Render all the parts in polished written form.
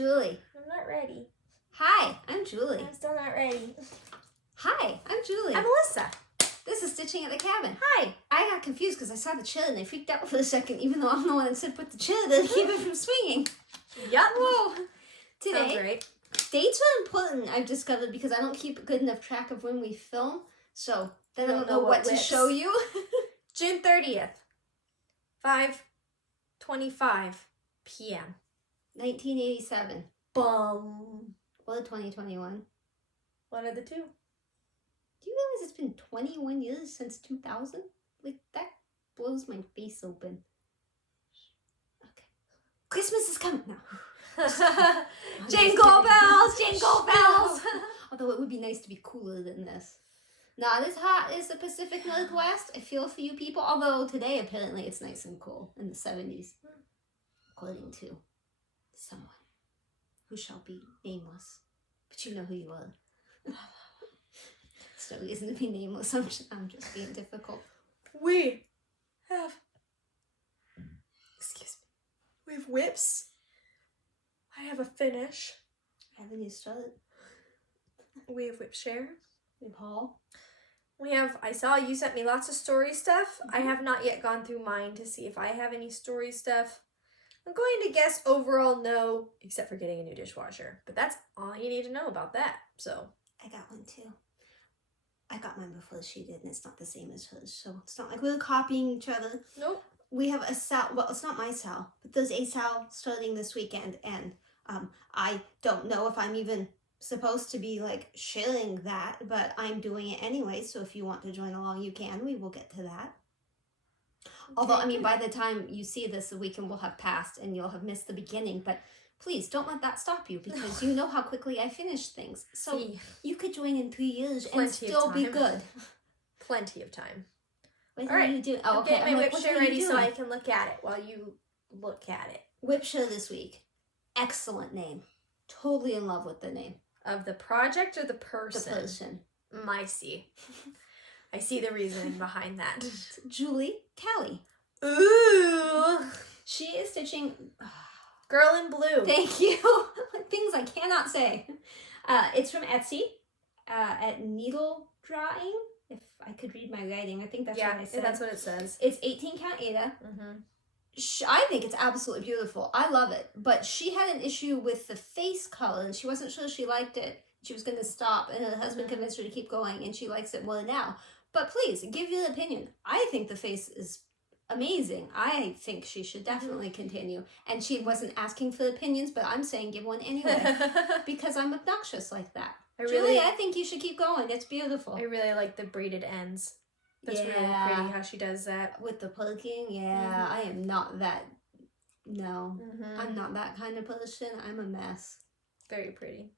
Julie. I'm not ready. Hi, I'm Julie. I'm still not ready. Hi, I'm Julie. I'm Melissa. This is Stitching at the Cabin. Hi. I got confused because I saw the chill and I freaked out for a second, even though I'm the one that said put the chill to keep it from swinging. Yep. Whoa. Sounds Today, right. dates are important, I've discovered, because I don't keep good enough track of when we film. So then I don't know what to show you. June 30th, 5:25 p.m. 1987. Bum. Or 2021. One of the two. Do you realize it's been 21 years since 2000? Like, that blows my face open. Okay. Christmas is coming now. Jingle bells, jingle bells. Although it would be nice to be cooler than this. Not as hot as the Pacific Northwest. I feel for you people. Although today, apparently, it's nice and cool in the 70s. According to someone who shall be nameless. But you know who you are. There's no reason to be nameless. I'm just being difficult. We have, excuse me, we have whips. I have a finish. Haven't you started? We have WIP SHARE. We have haul. We have, I saw you sent me lots of story stuff. I have not yet gone through mine to see if I have any story stuff. I'm going to guess overall no, except for getting a new dishwasher. But that's all you need to know about that, so. I got one too. I got mine before she did, and it's not the same as hers, so it's not like we're copying each other. Nope. We have a Sal, well, it's not my Sal, but there's a Sal starting this weekend, and I don't know if I'm even supposed to be, like, sharing that, but I'm doing it anyway, so if you want to join along, you can. We will get to that. Okay. Although, I mean, by the time you see this, the weekend will have passed, and you'll have missed the beginning, but please don't let that stop you, because you know how quickly I finish things. So you could join in 3 years and still be good. Plenty of time. All right. You do? Oh, okay. Get my WIP SHARE ready so I can look at it while you look at it. WIP SHARE this week. Excellent name. Totally in love with the name. Of the project or the person? The person. I see. I see the reasoning behind that. Julie Kelley. Ooh. She is stitching... Girl in blue. Thank you. Things I cannot say. It's from Etsy at NeedleDrawing. If I could read my writing, I think that's what I said. Yeah, that's what it says. It's 18 count Aida. I think it's absolutely beautiful. I love it. But she had an issue with the face color, and she wasn't sure she liked it. She was going to stop, and her husband convinced her to keep going, and she likes it more now. But please, give your opinion. I think the face is amazing. I think she should definitely continue. And she wasn't asking for opinions, but I'm saying give one anyway. Because I'm obnoxious like that. Julie, I think you should keep going. It's beautiful. I really like the braided ends. That's really pretty how she does that. With the poking, I am not that, no. I'm not that kind of person. I'm a mess. Very pretty.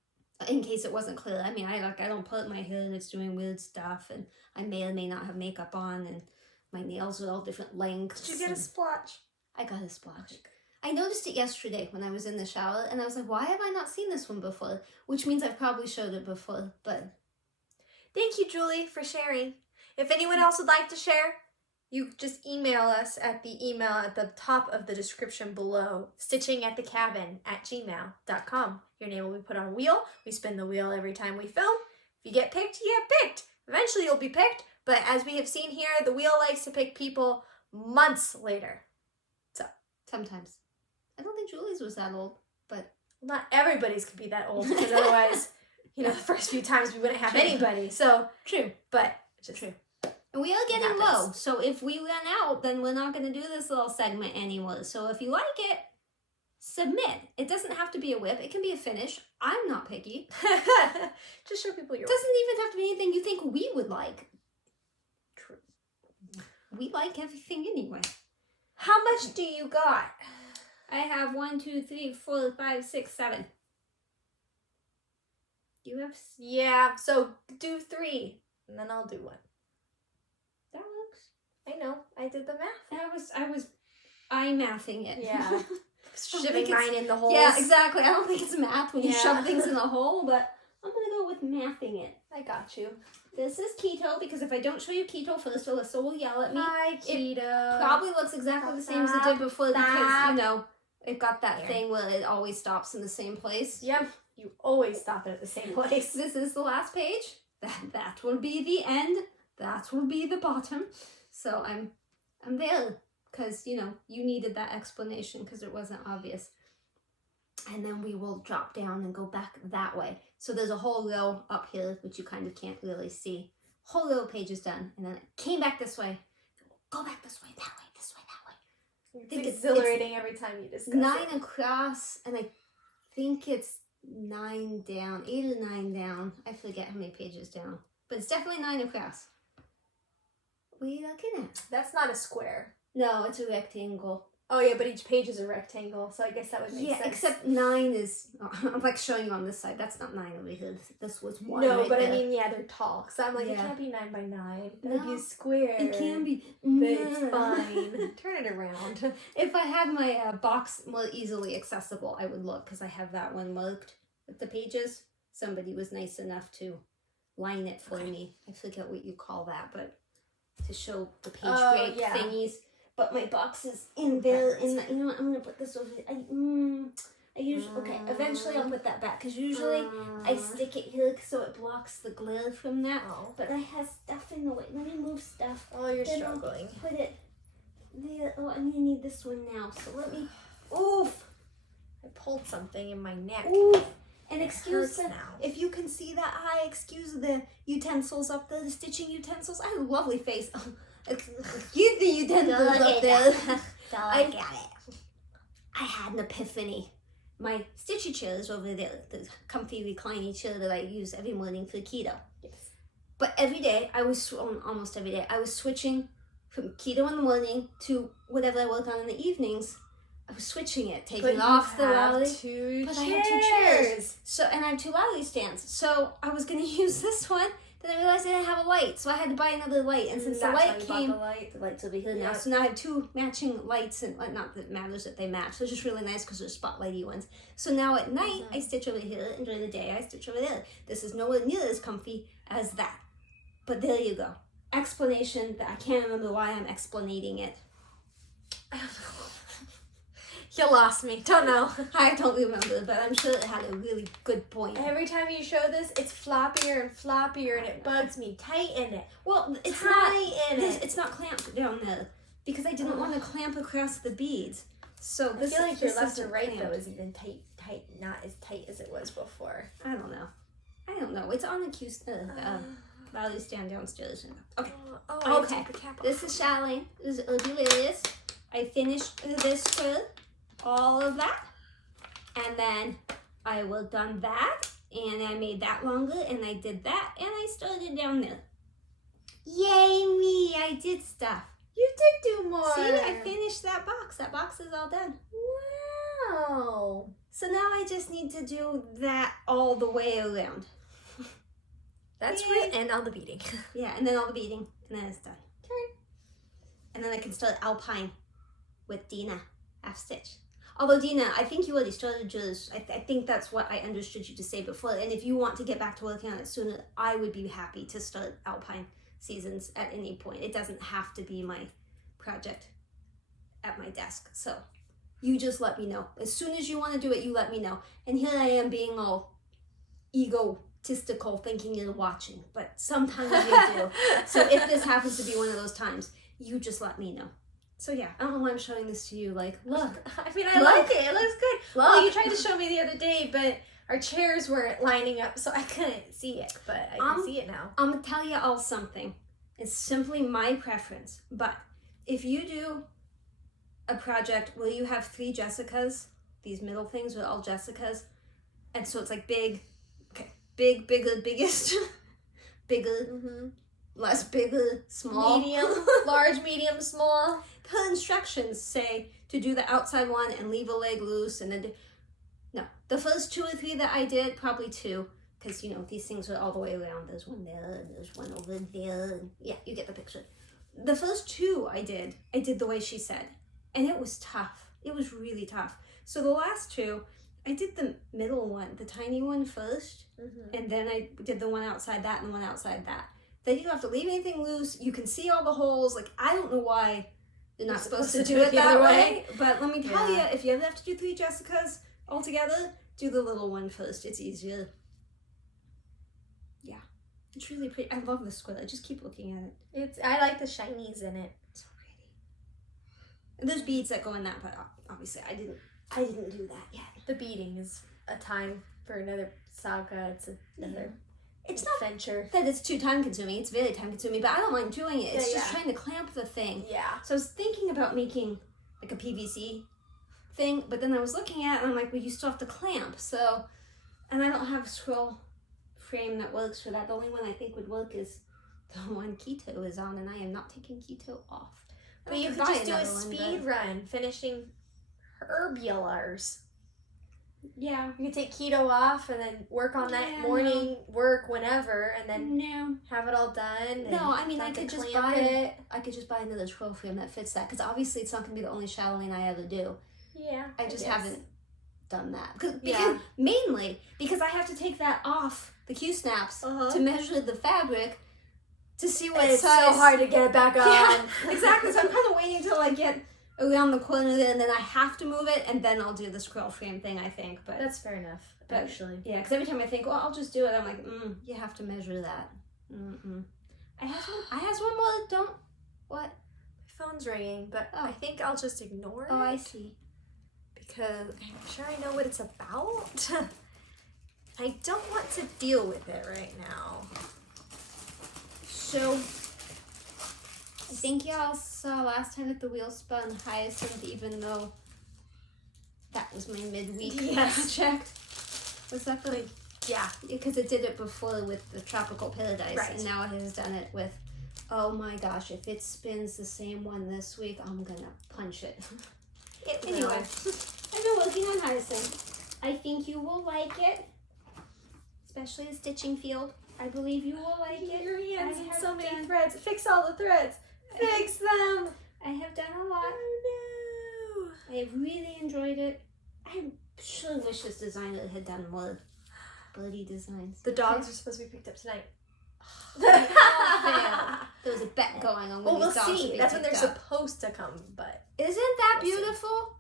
In case it wasn't clear, I mean, I don't put my hair and it's doing weird stuff, and I may or may not have makeup on, and my nails are all different lengths. Did you get a splotch? I got a splotch. I noticed it yesterday when I was in the shower, and I was like, why have I not seen this one before? Which means I've probably showed it before, but... Thank you, Julie, for sharing. If anyone else would like to share, you just email us at the email at the top of the description below, StitchingAtTheCabin@gmail.com. Your name will be put on a wheel. We spin the wheel every time we film. If you get picked, you get picked. Eventually you'll be picked, but as we have seen here, the wheel likes to pick people months later. So, sometimes. I don't think Julie's was that old, but... Not everybody's could be that old, because otherwise, you know, the first few times we wouldn't have anybody. So, but just true. And we are getting low, so if we run out, then we're not going to do this little segment anymore. So if you like it, submit. It doesn't have to be a WIP. It can be a finish. I'm not picky. Just show people your work. It doesn't even have to be anything you think we would like. True. We like everything anyway. How much do you got? I have 1, 2, 3, 4, 5, 6, 7. You have... Yeah, so do 3, and then I'll do 1. That works. I know. I did the math. I was mathing it. Yeah. Shoving mine in the holes. Yeah, exactly. I don't think it's math when you shove things in the hole, but I'm going to go with mathing it. I got you. This is keto, because if I don't show you keto first, Alyssa will yell at me. Hi, keto. It probably looks exactly the same as it did before because, you know, It got that Here. thing where it always stops in the same place. Yep, you always stop it at the same place. This is the last page. That will be the end. That will be the bottom. So I'm there because, you know, you needed that explanation because it wasn't obvious. And then we will drop down and go back that way. So there's a whole row up here, which you kind of can't really see. Whole little page is done. And then it came back this way. Go back this way, that way, this way, that way. It's exhilarating every time you discuss 9 it. across, and I think it's 9 down, 8 or 9 down. I forget how many pages down. But it's definitely 9 across. What are you looking at? That's not a square. No, it's a rectangle. Oh yeah, but each page is a rectangle, so I guess that would make sense. Yeah, except 9 is... I'm like showing you on this side. That's not 9 over here. This was 1 No, right but there. I mean, yeah, they're tall. So I'm like, it Yeah. can't be 9 by 9. That'd be No, a square. It can be. But it's fine. Turn it around. If I had my box more easily accessible, I would look, because I have that one marked with the pages. Somebody was nice enough to line it for me. I forget what you call that, but to show the page break yeah. thingies. But my box is in there. You know what? I'm going to put this over here. I usually, okay, eventually I'll put that back, because usually I stick it here so it blocks the glare from that. Oh. But I have stuff in the way. Let me move stuff. Oh, you're Then I'll struggling. put it there. Oh, I'm gonna need this one now. So let me. Oof! I pulled something in my neck. Oof! And It excuse hurts the, now. if you can see that eye. Excuse the utensils up there, the stitching utensils. I have a lovely face. Excuse the utensils up there. I had an epiphany. My stitchy chair is over there, the comfy reclining chair that I use every morning for keto. Yes. But every day, almost every day, I was switching from keto in the morning to whatever I work on in the evenings. I was switching it, taking off the lolly. But I have 2 chairs. So, and I have 2 lolly stands. So I was going to use this one. Then I realized I didn't have a light, so I had to buy another light. And since the light came, the light's over here now. Yeah. So now I have 2 matching lights, and not that it matters that they match. They're just really nice because they're spotlighty ones. So now at night, I stitch over here, and during the day, I stitch over there. This is nowhere near as comfy as that. But there you go. Explanation that I can't remember why I'm explanating it. You lost me. Don't know. I don't remember, but I'm sure it had a really good point. Every time you show this, it's floppier and floppier, and it bugs me. Tighten it. Well, it's It's not clamped down there because I didn't want to clamp across the beads. So I this feel like your this left to isn't right clamped. though is even tight, not as tight as it was before. I don't know. It's on the value stand downstairs. Okay. Oh, Okay. I took the cap off. This is Chatelaine. This is Mirabilia. I finished this quill, all of that, and then I worked on that, and I made that longer, and I did that, and I started down there. Yay me! I did stuff. You did do more. See, I finished that box. That box is all done. Wow. So now I just need to do that all the way around. That's Yay. right, and all the beading. Yeah, and then all the beading, and then it's done. Okay. And then I can start alpine with Dina, half stitch. Although Dina, I think you already started yours. I think that's what I understood you to say before. And if you want to get back to working on it sooner, I would be happy to start alpine seasons at any point. It doesn't have to be my project at my desk. So you just let me know. As soon as you want to do it, you let me know. And here I am being all egotistical, thinking you're watching. But sometimes you do. So if this happens to be one of those times, you just let me know. So yeah, I don't know why I'm showing this to you. Like, look. I mean, I like it. It looks good. Well, Look. you tried to show me the other day, but our chairs weren't lining up, so I couldn't see it. But I can see it now. I'm going to tell you all something. It's simply my preference. But if you do a project where you have 3 Jessicas, these middle things are all Jessicas, and so it's like big, bigger, biggest, bigger, less bigger, small. Medium, large, medium, small. The instructions say to do the outside one and leave a leg loose, and then no, the first 2 or 3 that I did, probably 2, because you know these things are all the way around. There's one there, and there's one over there, and yeah, you get the picture. The first 2 I did the way she said, and it was tough. It was really tough. So the last 2, I did the middle one, the tiny one first, and then I did the one outside that and the one outside that. Then you don't have to leave anything loose. You can see all the holes. Like, I don't know why You're not supposed to do it the that other way. But let me tell Yeah. you, if you ever have to do 3 Jessicas all together, do the little one first. It's easier. Yeah. It's really pretty. I love this squid. I just keep looking at it. I like the shinies in it. It's so pretty. And there's beads that go in that, but obviously I didn't do that yet. The beading is a time for another saga. It's another It's not adventure. that it's too time consuming. It's very time consuming, but I don't mind doing it. It's Yeah, just yeah. trying to clamp the thing. Yeah. So I was thinking about making like a PVC thing, but then I was looking at it and I'm like, well, you still have to clamp. So, and I don't have a scroll frame that works for that. The only one I think would work is the one Keto is on, and I am not taking Keto off. But you could just do a speed run, finishing herbulars. Yeah. You could take keto off and then work on that Yeah, morning work whenever, and then No. have it all done. No, I mean, I have to could just clamp buy it. I could just buy another scroll frame that fits that, because obviously it's not going to be the only Chatelaine I ever do. Yeah, I just guess. haven't done that. Because Yeah. mainly because I have to take that off the Q-snaps Uh-huh. to measure the fabric to see what And it's size. so hard to get it back on. Yeah, exactly. So I'm kind of waiting until I get around the corner there, and then I have to move it, and then I'll do the scroll frame thing, I think. But That's fair enough, actually. yeah, because every time I think, well, I'll just do it, I'm like, you have to measure that. I has one more. Don't. What? My phone's ringing, but Oh. I think I'll just ignore it. Oh, I see. Because I'm sure I know what it's about. I don't want to deal with it right now. So, I think y'all saw last time that the wheel spun Hyacinth, even though that was my midweek Yes. project. Was that the... Yeah. Because it did it before with the Tropical Paradise, Right. and now it has done it with, oh my gosh, if it spins the same one this week, I'm gonna punch it. Anyway, I've been working on Hyacinth. I think you will like it, especially the stitching field. I believe you will like it. Your hands I and have so many done- threads. Fix all the threads. Fix them. I have done a lot. Oh I have really enjoyed it. I sure wish this designer had done more bloody designs. no. The dogs are supposed to be picked up tonight. They all failed. There was a bet going on when Well, we'll these dogs would see. be That's when they're picked up. supposed to come, but Isn't that We'll see. beautiful?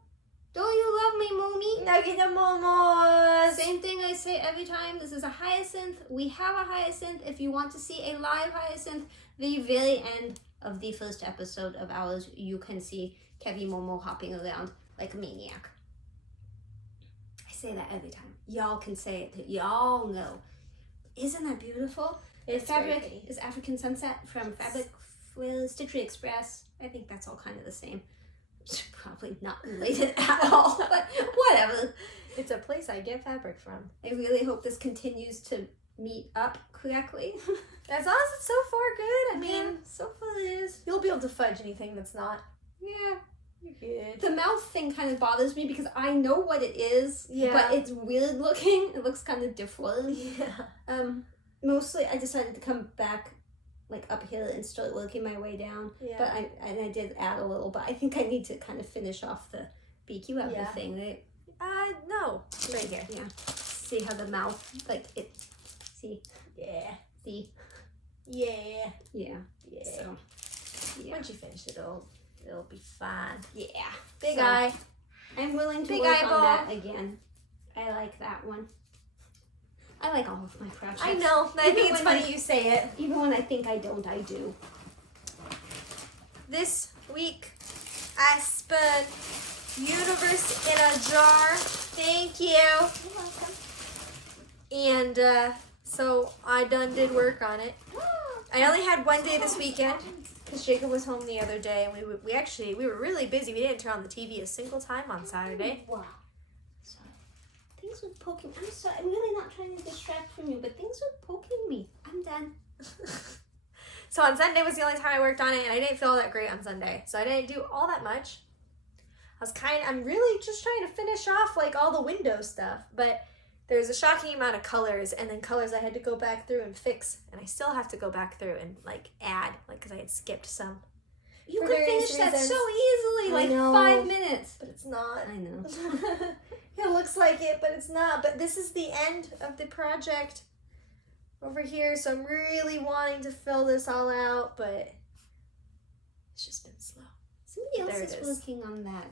Don't you love me, Mommy? Nugget the momos. Same thing I say every time. This is a hyacinth. We have a hyacinth. If you want to see a live hyacinth, the very end of the first episode of ours, you can see Kevy Momo hopping around like a maniac. I say that every time. Y'all can say it. Y'all know. Isn't that beautiful? It's The very fabric pretty. is African Sunset from Fabric Stitchery Express. I think that's all kind of the same. It's probably not related at all, but whatever. It's a place I get fabric from. I really hope this continues to meet up correctly. As long as it's so far good, I mean, so far it is. you'll be able to fudge anything that's not. Yeah. You're good. The mouth thing kind of bothers me because I know what it is, Yeah. but it's weird looking. It looks kind of deformed. Yeah. Mostly I decided to come back like up here and start working my way down. Yeah. But I did add a little, but I think I need to kind of finish off the beak. You have Yeah. the thing, right? No. Right here. Yeah. See how the mouth, like it, see, Yeah. see, Yeah. yeah. Yeah. So, yeah. Once you finish it, it'll be fine. Yeah. Big So, eye. I'm willing to Big work eyeball. on that again. I like that one. I like all of my projects. I know. I Even think it's when funny you say it. Even when I think I don't, I do. This week, I spun Universe in a Jar. Thank you. You're welcome. And so I done did work on it. I only had one day this weekend because Jacob was home the other day, and we were really busy. We didn't turn on the TV a single time on Saturday. Wow. Sorry. Things were poking. I'm sorry. I'm really not trying to distract from you, but things were poking me. I'm done. So on Sunday was the only time I worked on it, and I didn't feel all that great on Sunday. So I didn't do all that much. I'm really just trying to finish off like all the window stuff, but there's a shocking amount of colors, and then colors I had to go back through and fix, and I still have to go back through and like add, like because I had skipped some. You For could various finish that reasons. so easily, I like know. 5 minutes. But it's not. I know. It looks like it, but it's not. But this is the end of the project over here, so I'm really wanting to fill this all out, but it's just been slow. Somebody There else it is is. working on that.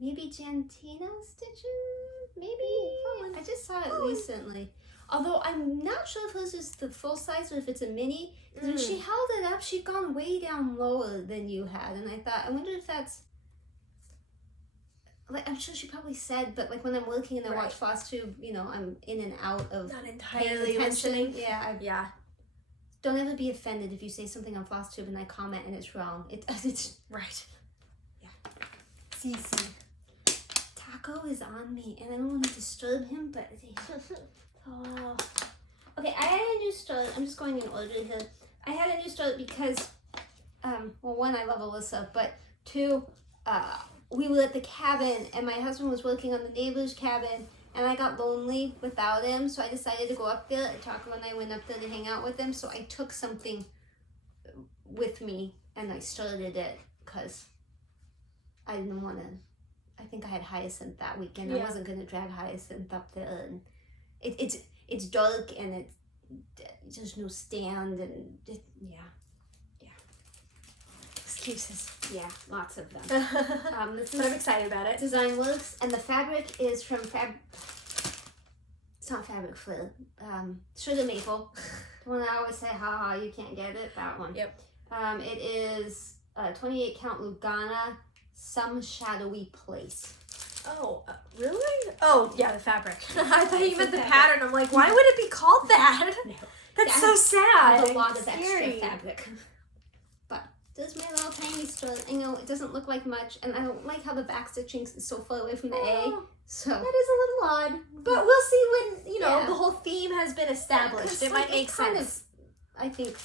Maybe Jantina stitching? Maybe? I just saw it recently. Although I'm not sure if this is the full size or if it's a mini. Because when she held it up, she'd gone way down lower than you had. And I thought, I wonder if that's... Like, I'm sure she probably said, but like when I'm working and I watch FlossTube, you know, I'm in and out of Not entirely attention. listening. Yeah, don't ever be offended if you say something on FlossTube and I comment and it's wrong. It's right. Yeah. CC. Taco is on me and I don't want to disturb him, but oh. Okay, I had a new start. I'm just going in order here. I had a new start because well, one, I love Alyssa, but two, we were at the cabin and my husband was working on the neighbor's cabin and I got lonely without him, so I decided to go up there. And Taco and I went up there to hang out with him, so I took something with me and I started it because I didn't want to. I think I had Hyacinth that weekend. I wasn't going to drag Hyacinth up there, and it's dark and there's no stand and Excuses. Yeah, lots of them. This But I'm excited about it. Design Works, and the fabric is from it's not Fabric Flare. Sugar Maple. The one I always say, haha, you can't get it. That one. Yep. It is 28 count Lugana, Some Shadowy Place. Oh, really? Oh, yeah, the fabric. I thought you meant the fabric. pattern. I'm like, why would it be called that? No. That's so sad. There's a lot of Scary. extra fabric. But there's my little tiny start. I know it doesn't look like much, and I don't like how the back stitching is so far away from the A. So that is a little odd. But we'll see when, you know, the whole theme has been established. It might make sense. I think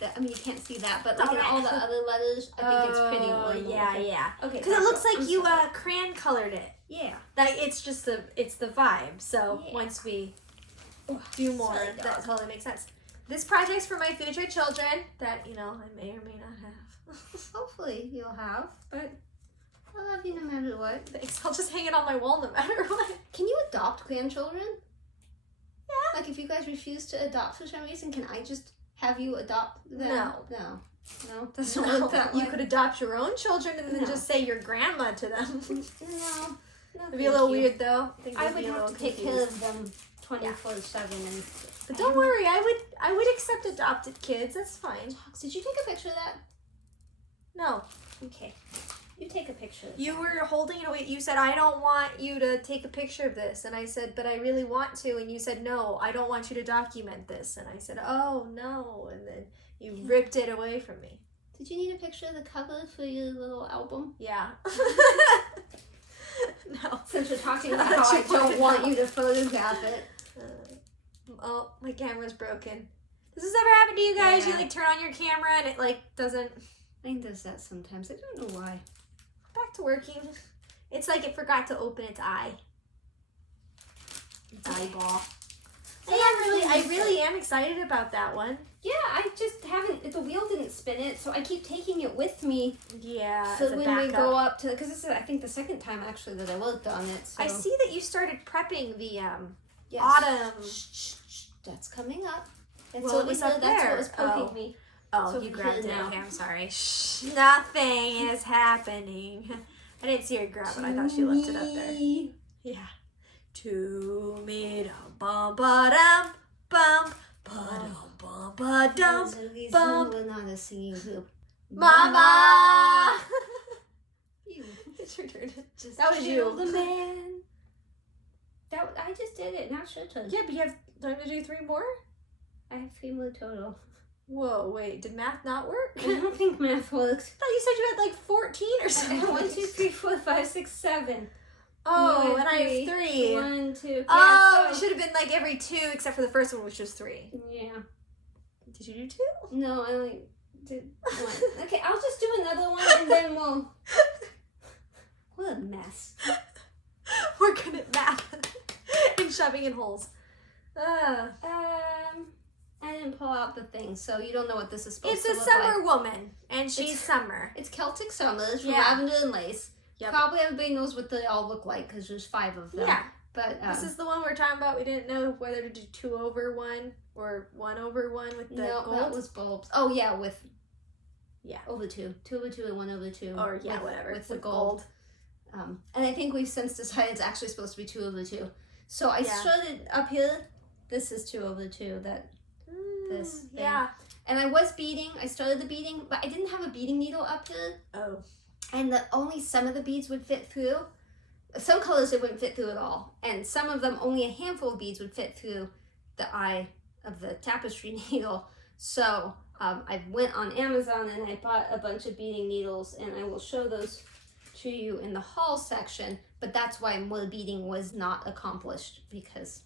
that, I mean, you can't see that, but like in all the other letters, I think it's pretty. Like, Yeah. Okay. Because it looks like you crayon colored it. Yeah. That it's just the vibe. So once we do more, Sorry, that dog. totally makes sense. This project's for my future children that, you know, I may or may not have. Hopefully you'll have, but I love you no matter what. Thanks. I'll just hang it on my wall no matter what. Can you adopt grandchildren? Yeah. Like if you guys refuse to adopt for some reason, can I just have you adopt them? No. Doesn't work that way. You could adopt your own children and then No. just say you're grandma to them. No. It'd be a little weird though. I would have to take care of them 24/7 and. But don't worry, I would accept adopted kids. That's fine. Did you take a picture of that? No. Okay. You take a picture. You were holding it away. You said, I don't want you to take a picture of this. And I said, but I really want to. And you said, no, I don't want you to document this. And I said, oh, no. And then you ripped it away from me. Did you need a picture of the cover for your little album? Yeah. No. Since we're talking about how I don't want you to photograph it. Oh, my camera's broken. Does this ever happen to you guys? Yeah. You like turn on your camera and it like doesn't... Mine does that sometimes. I don't know why. Back to working. It's like it forgot to open its eye. Its eyeball. I really am excited about that one. Yeah, I just haven't, the wheel didn't spin it, so I keep taking it with me. Yeah, So when we go up to, because this is, I think, the second time actually that I worked on it. So. I see that you started prepping the Yes. autumn. Shh. That's coming up. That's Well, what it was we up said. That's there. what was poking Oh. me. Oh, So you here grabbed it. now. Okay, I'm sorry. Shh, nothing is happening. I didn't see her grab it. I thought she left it up there. Yeah. To me, bum ba dum bum ba ba dum bum. We're not a singing group. Mama. You. It's your turn. Just That was killed you. a man. I just did it. Now it's your turn. Yeah, but you have time to do 3 more? I have 3 more total. Whoa, wait, did math not work? I don't think math works. I thought you said you had like 14 or something. 1, 2, 3, 4, 5, 6, 7. Oh, One, and I have 3. 1, 2. Oh, Yeah, it should have been like every 2 except for the first one, which was 3. Yeah. Did you do 2? No, I only did 1. Okay, I'll just do another one and then we'll. What a mess. We're good at math and shoving in holes. I didn't pull out the thing, so you don't know what this is supposed It's to a look summer like. woman, and she's It's- summer. It's Celtic Summers from Yeah. Lavender and Lace. Yep. Probably everybody knows what they all look like because there's 5 of them. Yeah. But this is the one we're talking about. We didn't know whether to do 2/1 or 1/1 with the gold. That was bulbs. Oh yeah, with over 2 and 1/2, or whatever with the gold. And I think we've since decided it's actually supposed to be 2/2. So I started up here. This is 2/2. This thing. Yeah. And I was beading. I started the beading, but I didn't have a beading needle up here. Oh. And only some of the beads would fit through. Some colors it wouldn't fit through at all, and some of them, only a handful of beads would fit through the eye of the tapestry needle. So I went on Amazon and I bought a bunch of beading needles, and I will show those to you in the haul section. But that's why more beading was not accomplished, because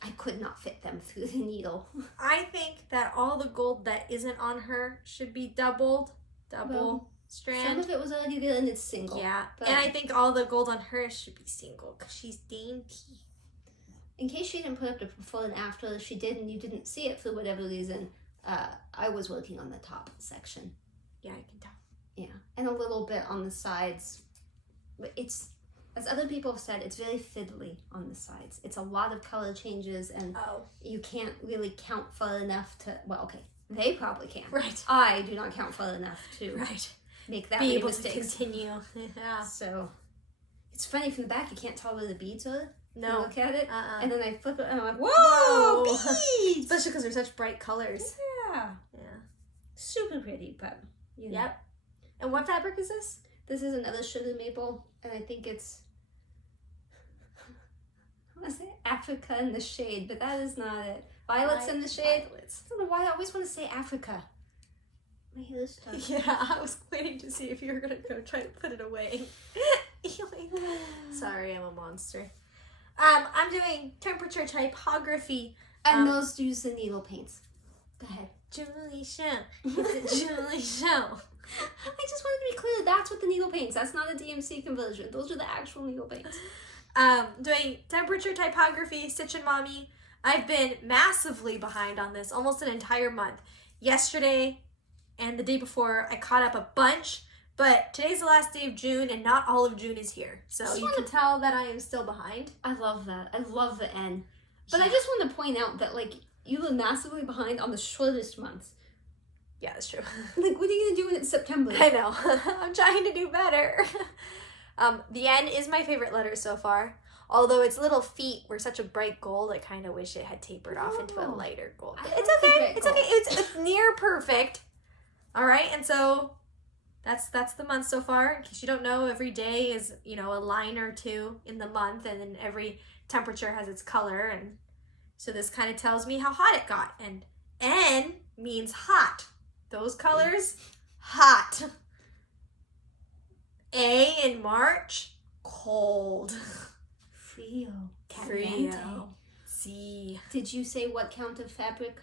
I could not fit them through the needle. I think that all the gold that isn't on her should be double strand. Some of it was already there and it's single. Yeah, and I think all the gold on her should be single because she's dainty. In case she didn't put up the before and after, she did and you didn't see it for whatever reason, I was working on the top section. Yeah, I can tell. Yeah, and a little bit on the sides. It's, as other people have said, it's very fiddly on the sides. It's a lot of color changes, and you can't really count far enough to, well, okay, they probably can. Right. I do not count far enough to make that many mistakes. To continue. Yeah. So it's funny, from the back you can't tell where the beads are. No. You look at it, and then I flip it and I'm like, whoa! Beads! Especially because they're such bright colors. Yeah. Super pretty, but you know. Yep. And what fabric is this? This is another sugar maple, and I think it's, I want to say Africa in the shade, but that is not it. Violets in the shade. Violets. I don't know why I always want to say Africa. My hair is stuck. Yeah, I was waiting to see if you were going to go try to put it away. Sorry, I'm a monster. I'm doing temperature typography. And those use the needle paints. Go ahead. Julie Show. It's a Julie Show. I just wanted to be clear, that's what the needle paints. That's not a DMC conversion. Those are the actual needle paints. Doing temperature typography, Stitch and Mommy. I've been massively behind on this, almost an entire month. Yesterday and the day before, I caught up a bunch, but today's the last day of June, and not all of June is here. So you can tell that I am still behind. I love that. I love the N. But I just want to point out that, like, you were massively behind on the shortest months. Yeah, that's true. Like, what are you going to do in September? I know. I'm trying to do better. The N is my favorite letter so far. Although its little feet were such a bright gold, I kind of wish it had tapered off into a lighter gold. But it's okay. It's okay. It's near perfect. All right, and so that's the month so far. In case you don't know, every day is, you know, a line or two in the month, and then every temperature has its color, and so this kind of tells me how hot it got. And N means hot. Those colors, hot. A in March, cold. Frio. Frio. C. Did you say what count of fabric?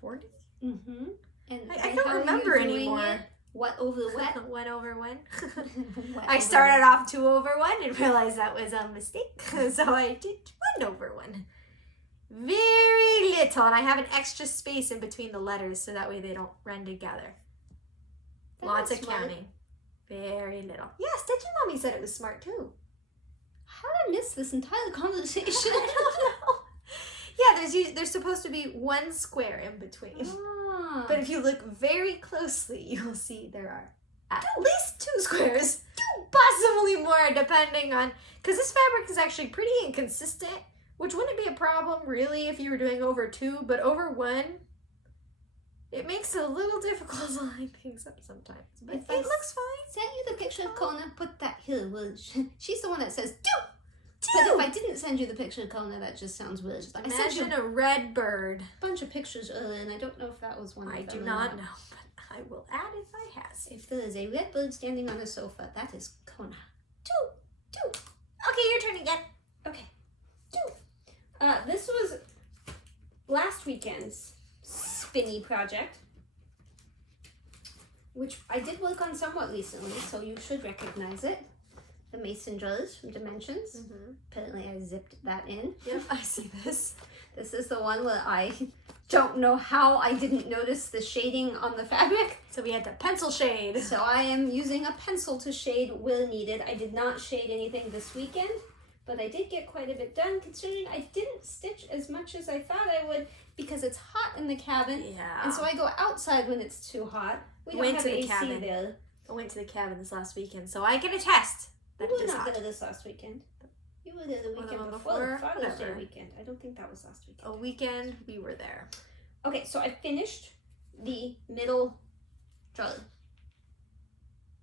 40? Mm-hmm. And I don't remember anymore. It? What over what? 1 over 1. I started off 2 over 1 and realized that was a mistake. So I did 1 over 1. Very little. And I have an extra space in between the letters so that way they don't run together. Lots of counting. Very little. Yeah, Stitching Mommy said it was smart too. How did I miss this entire conversation? I don't know. Yeah, there's supposed to be 1 square in between. Ah. But if you look very closely, you'll see there are at least 2 squares. 2, possibly more, depending on... Because this fabric is actually pretty inconsistent, which wouldn't be a problem, really, if you were doing over 2. But over 1, it makes it a little difficult to line things up sometimes. But it looks fine. Sent you the picture of Kona? Put that here. Well, she's the one that says 2. But if I didn't send you the picture of Kona, that just sounds weird. I sent you a red bird. Bunch of pictures earlier, and I don't know if that was one of them. I do not know, but I will add if I have. If there is a red bird standing on a sofa, that is Kona. 2. Okay, your turn again. Okay. 2. This was last weekend's spinny project, which I did work on somewhat recently, so you should recognize it. The mason jars from Dimensions. Mm-hmm. Apparently I zipped that in. Yep, I see this. This is the one where I don't know how I didn't notice the shading on the fabric. So we had to pencil shade. So I am using a pencil to shade where needed. I did not shade anything this weekend, but I did get quite a bit done considering I didn't stitch as much as I thought I would because it's hot in the cabin. Yeah. And so I go outside when it's too hot. We don't have AC there. I went to the cabin this last weekend, so I can attest that You it were is not hot. there this last weekend. You were there the Or the weekend one before before? Father's Day Whatever. weekend. I don't think that was last weekend. A weekend we were there. Okay, so I finished the middle jolly.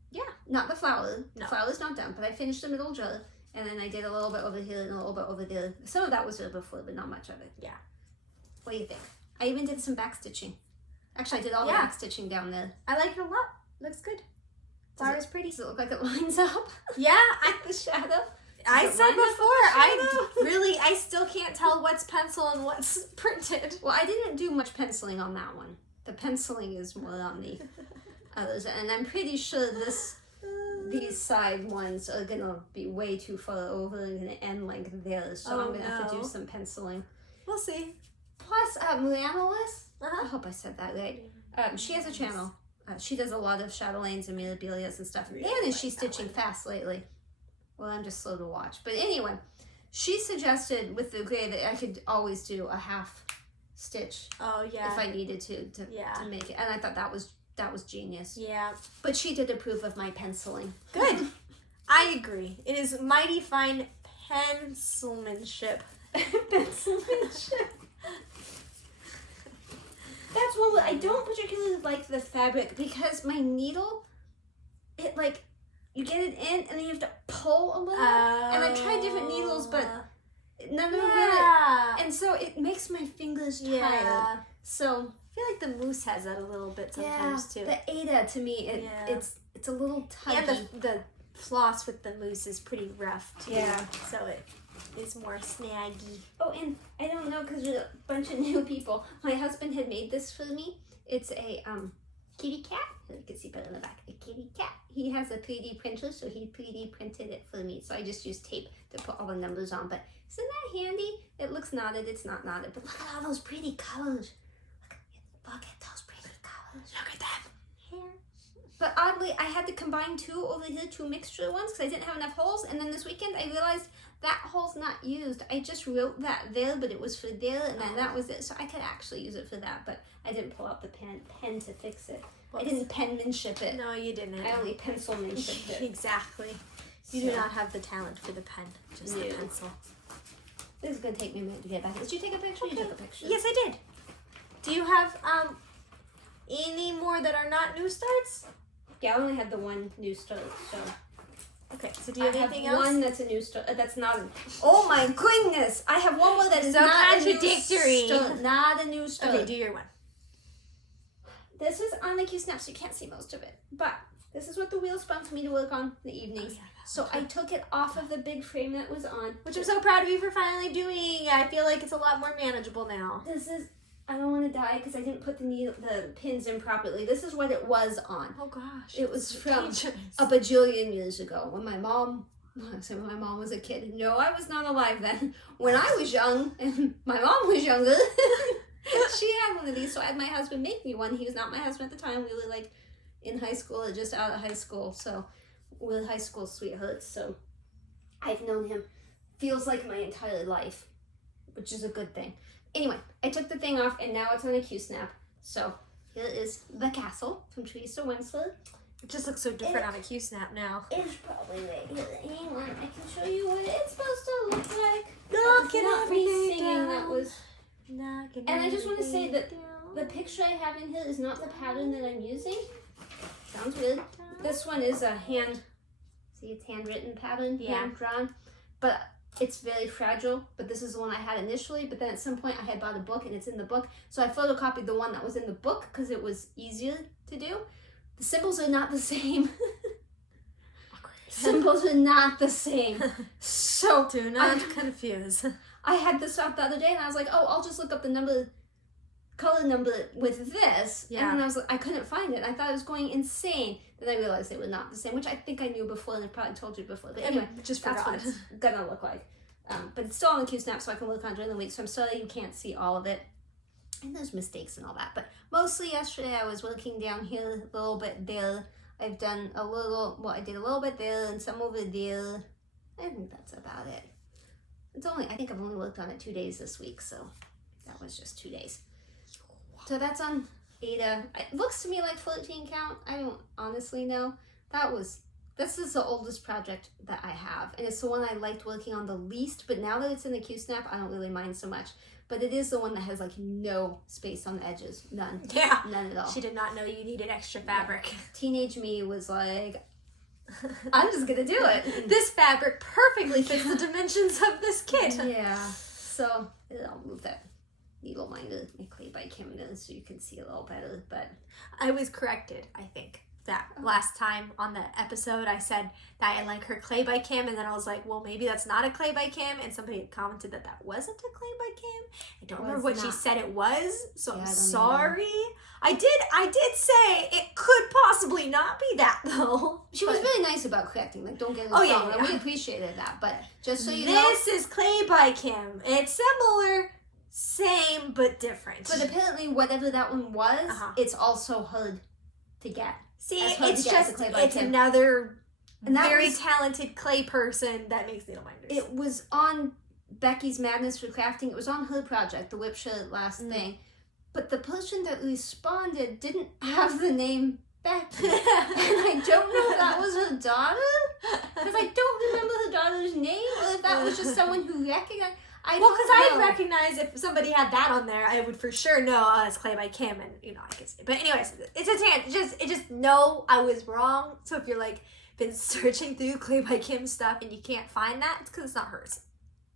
Yeah, not the flower. No. The flower's not done, but I finished the middle jolly. And then I did a little bit over here and a little bit over there. Some of that was there before, but not much of it. Yeah. What do you think? I even did some back stitching. Actually, I did all the back stitching down there. I like it a lot. Looks good. It's always pretty. Does it look like it lines up? Yeah, The shadow? I it said line up with before, the I still can't tell what's pencil and what's printed. Well, I didn't do much penciling on that one. The penciling is more on the others. And I'm pretty sure these side ones are gonna be way too far over and gonna end like theirs. So I'm gonna have to do some penciling. We'll see. Plus, Mirabilia, I Uh-huh. hope I said that right. She has a channel. She does a lot of Chatelaines and Mirabilias and stuff. Really And like she's that stitching fast lately. Well, I'm just slow to watch. But anyway, she suggested with the gray that I could always do a half stitch Oh yeah. if I needed to make it. And I thought that was genius. Yeah. But she did approve of my penciling. Good. I agree. It is mighty fine pencilmanship. Pencilmanship. That's one I don't particularly like the fabric because my needle, it like, you get it in and then you have to pull a little. And I tried different needles, but none of them really. And so it makes my fingers tired. So I feel like the moose has that a little bit sometimes too. The Aida to me, it's a little tuggy. And the floss with the moose is pretty rough too. Yeah. So it is more snaggy. Oh, and I don't know because we're a bunch of new people. My husband had made this for me. It's a kitty cat. You can see better in the back. A kitty cat. He has a 3D printer, so he 3D printed it for me. So I just used tape to put all the numbers on. But isn't that handy? It looks knotted. It's not knotted. But look at all those pretty colors. Look at those pretty colors. Look at them. Here. But oddly, I had to combine two over here, two mixture ones, because I didn't have enough holes. And then this weekend, I realized that hole's not used. I just wrote that there, but it was for there, and then that was it. So I could actually use it for that, but I didn't pull out the pen to fix it. I didn't penmanship it. No, you didn't. I only pencilmanship it. Exactly. You do not have the talent for the pen, just the pencil. This is going to take me a minute to get back. Did you take a picture? Okay. You took a picture. Yes, I did. Do you have any more that are not new starts? Yeah, I only had the one new start, so. Okay, so do you have anything else? One that's a new start. That's not. Oh my goodness! I have one more that is So not contradictory. A new start. Not a new start. Okay, do your one. This is on the Q-snap, so you can't see most of it. But this is what the wheel spun for me to work on in the evenings. Oh, yeah, so I took it off of the big frame that was on. Which I'm so proud of you for finally doing. I feel like it's a lot more manageable now. This is, I don't want to die because I didn't put the pins in properly. This is what it was on. Oh gosh. It was from a bajillion years ago when my mom was a kid. No, I was not alive then. When I was young and my mom was younger, she had one of these. So I had my husband make me one. He was not my husband at the time. We were like in high school or just out of high school. So we were high school sweethearts. So I've known him, feels like my entire life, which is a good thing. Anyway, I took the thing off and now it's on a Q-snap. So here is the castle from Teresa Winslow. It just looks so different on a Q-snap now. It's probably right here. Hang on, I can show you what it's supposed to look like. Knocking not me everything singing, down. that was. Knocking And I just want to say that everything the picture I have in here is not the pattern that I'm using. Sounds weird. This one is a it's handwritten pattern, hand drawn. But it's very fragile, but this is the one I had initially, but then at some point I had bought a book and it's in the book. So I photocopied the one that was in the book because it was easier to do. The symbols are not the same. Symbols are not the same. So do not confuse. I had this off the other day and I was like, oh, I'll just look up the color number with this. Yeah. And then I couldn't find it. I thought I was going insane. Then I realized they were not the same, which I think I knew before and I probably told you before. But anyway, just that's forgot. what it's gonna look like. But it's still on the Q-snap so I can work on during the week. So I'm sorry you can't see all of it. And there's mistakes and all that. But mostly yesterday I was working down here a little bit there. I've done a little, well, I did a little bit there and some over there. I think that's about it. It's only, I think I've only worked on it 2 days this week, so that was just 2 days. So that's on Aida. It looks to me like 14 count. I don't honestly know. This is the oldest project that I have, and it's the one I liked working on the least, but now that it's in the Q-snap, I don't really mind so much. But it is the one that has like no space on the edges. None. Yeah. None at all. She did not know you needed extra fabric. Yeah. Teenage me was like, I'm just gonna do it. This fabric perfectly fits the dimensions of this kit. Yeah. So I'll move that needle minder, my clay by camera, so you can see a little better. But I was corrected, I think. That last time on the episode I said that I like her clay by cam, and then I was like, well, maybe that's not a clay by cam, and somebody had commented that that wasn't a clay by cam. I don't remember what she said it was, so I'm sorry. I did say it could possibly not be that though. She was really nice about correcting, like, don't get us wrong, and we appreciated that, but just so you know, this is clay by cam. It's similar, same but different. But apparently whatever that one was, it's also hard to get. See, it's another very talented clay person that makes needle minders. It was on Becky's Madness for Crafting. It was on her project, the WIP SHARE last thing. But the person that responded didn't have the name Becky. And I don't know if that was her daughter, because I don't remember her daughter's name, or if that was just someone who recognized. Well, because I'd recognize if somebody had that on there, I would for sure know it's clay by Kim, and you know I could. But anyways, it's a tangent. It just no, I was wrong. So if you're like been searching through clay by Kim stuff and you can't find that, it's because it's not hers.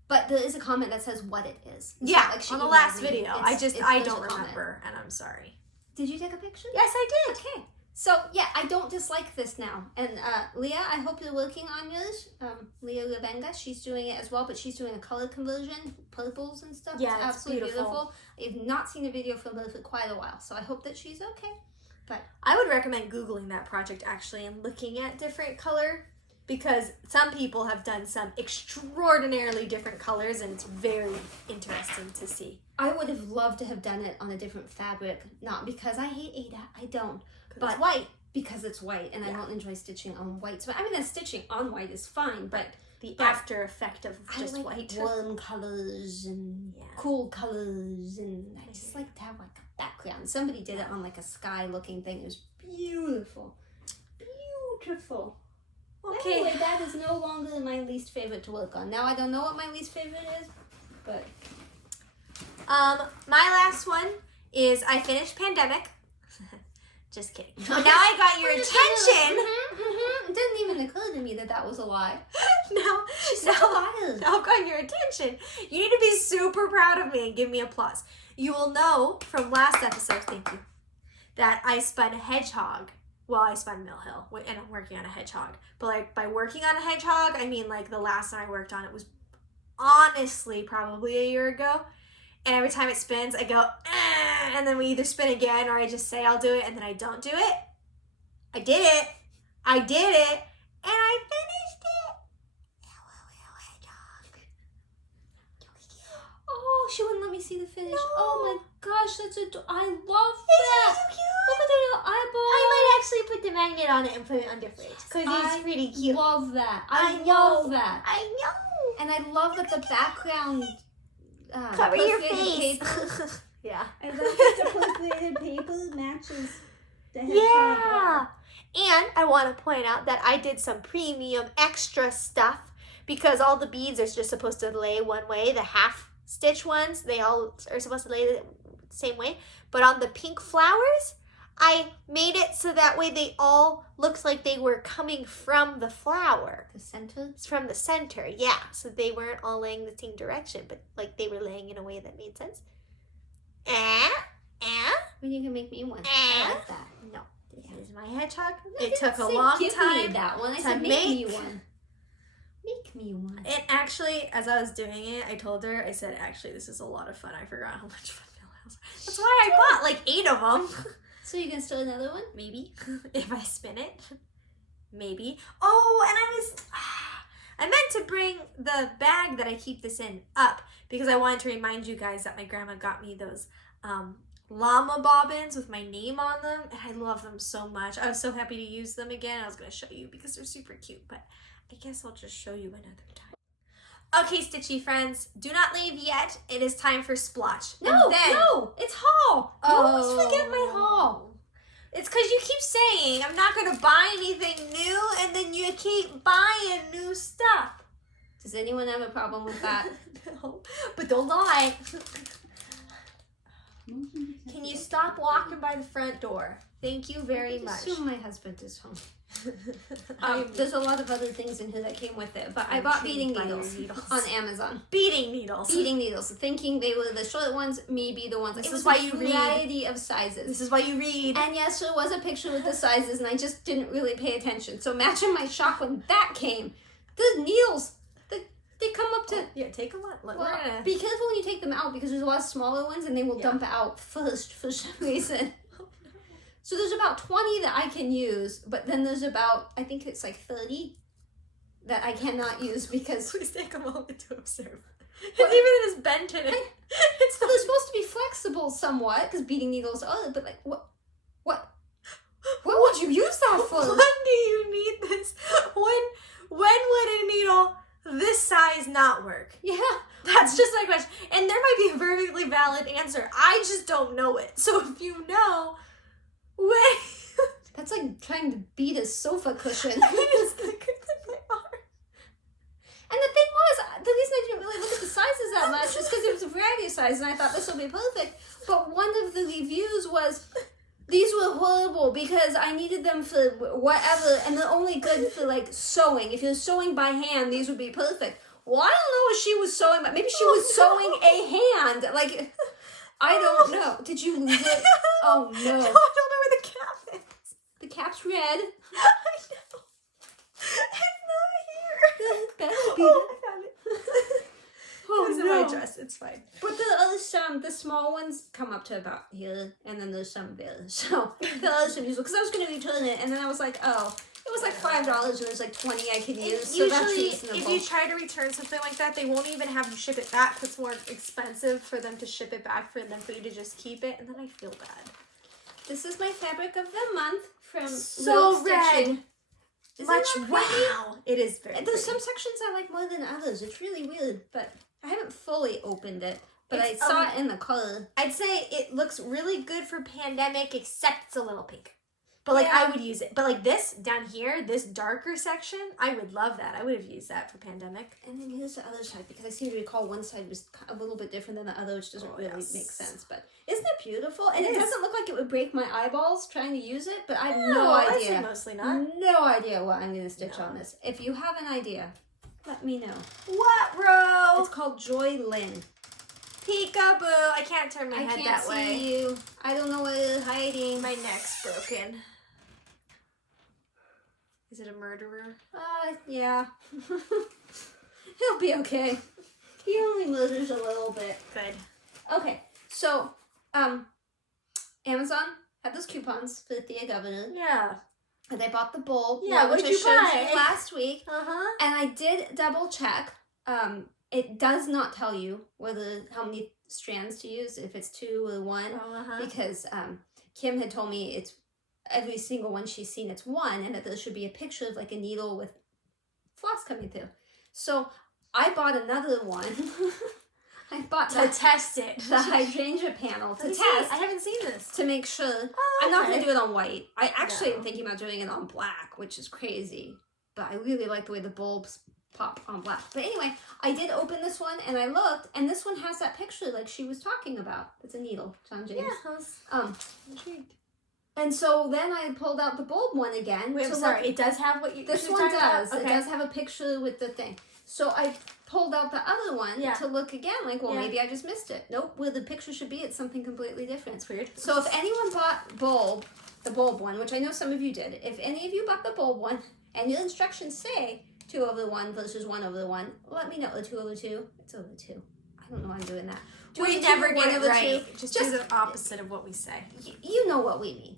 But there is a comment that says what it is. It's like on the last video. I don't remember, and I'm sorry. Did you take a picture? Yes, I did. Okay. So, yeah, I don't dislike this now. And Leah, I hope you're working on yours. Leah Ravenga, she's doing it as well, but she's doing a color conversion, purples and stuff. Yeah, it's absolutely beautiful. I've not seen a video from her for quite a while, so I hope that she's okay. But I would recommend Googling that project, actually, and looking at different color, because some people have done some extraordinarily different colors, and it's very interesting to see. I would have loved to have done it on a different fabric, not because I hate Aida, I don't. But it's white. Because it's white, and I don't enjoy stitching on white. So, I mean, the stitching on white is fine, but the after effect of just white. Warm colors and cool colors, and I just like to have like a background. Somebody did it on like a sky looking thing. It was beautiful. Beautiful. Okay. Anyway, that is no longer my least favorite to work on. Now I don't know what my least favorite is, but my last one is I finished Pandemic. Just kidding. But now I got your attention. It didn't even occur to me that that was a lie. Now I've got your attention. You need to be super proud of me and give me applause. You will know from last episode, thank you, that I spun a hedgehog. Well, I spun Mill Hill, and I'm working on a hedgehog. But like by working on a hedgehog, I mean like the last time I worked on it was honestly probably a year ago. And every time it spins, I go, and then we either spin again or I just say I'll do it and then I don't do it. I did it, and I finished it. Oh, she wouldn't let me see the finish. No. Oh my gosh, that's I love that. It's so cute. Look at the little eyeball. I might actually put the magnet on it and put it under fridge because it's pretty cute. I love that. I love that. I know. And I love that the background cover your face. Paper. Yeah. I love that the perforated paper matches the hedgehog. Yeah. And I want to point out that I did some premium extra stuff because all the beads are just supposed to lay one way. The half stitch ones, they all are supposed to lay the same way. But on the pink flowers, I made it so that way they all looked like they were coming from the flower. The center? It's from the center, yeah. So they weren't all laying the same direction, but like they were laying in a way that made sense. Well, you can make me one. I like that. No, this is my hedgehog. It took a long time. Me that one. I said make me one. Make me one. And actually, as I was doing it, I told her, I said, actually, this is a lot of fun. I forgot how much fun it was. That's why I bought like 8 of them. So you can still another one? Maybe. If I spin it. Maybe. Oh, and I meant to bring the bag that I keep this in up because I wanted to remind you guys that my grandma got me those llama bobbins with my name on them, and I love them so much. I was so happy to use them again. I was going to show you because they're super cute, but I guess I'll just show you another time. Okay, Stitchy friends, do not leave yet. It is time for splotch. No, it's haul. You always forget my haul. It's because you keep saying I'm not going to buy anything new, and then you keep buying new stuff. Does anyone have a problem with that? No, but don't lie. Can you stop walking by the front door? Thank you very much. Assume my husband is home. There's a lot of other things in here that came with it, but I bought beading needles on Amazon. Beading needles. Beading needles. Thinking they were the short ones, maybe the ones. This is why you read. Variety of sizes. This is why you read. And yes, there was a picture with the sizes, and I just didn't really pay attention. So imagine my shock when that came. The needles. They come up to... Yeah, take them out. Well, be careful when you take them out because there's a lot of smaller ones and they will dump out first for some reason. So there's about 20 that I can use, but then there's about, I think it's like 30 that I cannot use because... Please take a moment to observe. It's even in his bent in it. They're supposed to be flexible somewhat because beading needles are, but like, what would you use that for? When do you need this? When would a needle this size not work? Yeah. That's just my question. And there might be a perfectly valid answer. I just don't know it. So if you know, That's like trying to beat a sofa cushion. I mean, it's thicker than my arm. And the thing was, the reason I didn't really look at the sizes that much was because there was a variety of sizes and I thought this will be perfect. But one of the reviews was, these were horrible because I needed them for whatever, and they're only good for like sewing. If you're sewing by hand, these would be perfect. Well, I don't know if she was sewing, but maybe she was sewing a hand. Like, I don't know. Did you lose it? Oh no. No, I don't know where the cap is. The cap's red. I know. It's not here. Better be. Oh, I found it. Oh, It's in my dress. It's fine. But the small ones come up to about here, and then there's some there. So the others are useful because I was going to return it, and then I was like, oh, it was like $5, and there's like 20 I could use. So that's reasonable. If you try to return something like that, they won't even have you ship it back. It's more expensive for them to ship it back than for you to just keep it, and then I feel bad. This is my fabric of the month from So WIP red. Much Wow. It is very. There's some sections I like more than others. It's really weird, but I haven't fully opened it. But I saw it in the color. I'd say it looks really good for pandemic, except it's a little pink. But like I would use it. But like this down here, this darker section, I would love that. I would have used that for pandemic. And then here's the other side because I seem to recall one side was a little bit different than the other, which doesn't really make sense. But isn't it beautiful? And it doesn't look like it would break my eyeballs trying to use it. But I have no idea. I'd say mostly not. No idea what I'm going to stitch on this. If you have an idea, let me know. What, bro? It's called Joy Lynn. Peekaboo. I can't turn my head that way. I can't see you. I don't know what is hiding. My neck's broken. Is it a murderer? Yeah. He'll be okay. He only murders a little bit. Good. Okay, so, Amazon had those coupons for the Thea Governor. Yeah. And I bought the bulb. Yeah, which what'd you I showed buy? you last week. Uh-huh. And I did double check. It does not tell you how many strands to use, if it's 2 or 1. Because Kim had told me it's every single one she's seen, it's 1, and that there should be a picture of like a needle with floss coming through. So I bought another one. I bought to test it. The hydrangea panel to test. I haven't seen this. To make sure. Oh, I'm not going to do it on white. I actually am thinking about doing it on black, which is crazy. But I really like the way the bulbs pop on black. But anyway, I did open this one and I looked, and this one has that picture like she was talking about. It's a needle, John James. Yeah, I was intrigued. And so then I pulled out the bulb one again. Wait, I'm sorry. It does have what you... This one does. Okay. It does have a picture with the thing. So I pulled out the other one to look again. Like, well, maybe I just missed it. Nope. Where the picture should be, it's something completely different. It's weird. So if anyone bought the bulb one, which I know some of you did, if any of you bought the bulb one and your instructions say 2/1 versus 1/1, let me know. 2/2. It's over 2. I don't know why I'm doing that. We never get it right. Just do the opposite of what we say. You know what we mean.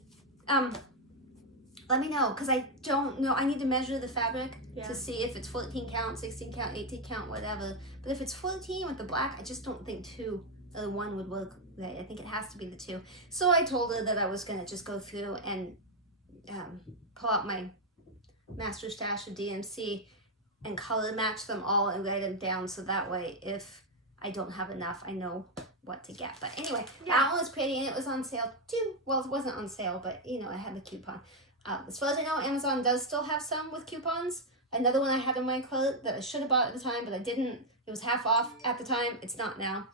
Let me know, because I don't know. I need to measure the fabric to see if it's 14 count, 16 count, 18 count, whatever. But if it's 14 with the black, I just don't think 2/1 would work Right, I think it has to be the 2. So I told her that I was going to just go through and pull out my master stash of DMC and color match them all and write them down, so that way if I don't have enough, I know what to get. But anyway, that one was pretty, and it was on sale too. Well, it wasn't on sale, but you know, I had the coupon. As far as I know, Amazon does still have some with coupons. Another one I had in my cart that I should have bought at the time, but I didn't. It was half off at the time. It's not now.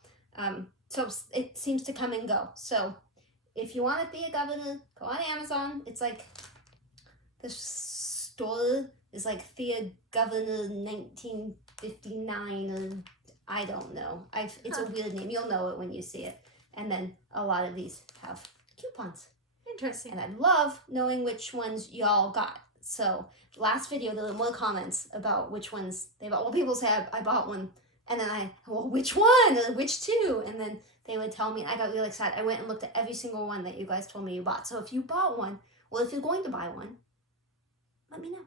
So it seems to come and go. So if you want to be a governor, go on Amazon. It's like the store is like Thea Governor 1959 or I don't know. It's a weird name. You'll know it when you see it. And then a lot of these have coupons. Interesting. And I love knowing which ones y'all got. So last video, there were more comments about which ones they bought. Well, people say I bought one. And then well, which one? Or which 2? And then they would tell me, and I got really excited. I went and looked at every single one that you guys told me you bought. So if you bought one, well, if you're going to buy one, let me know.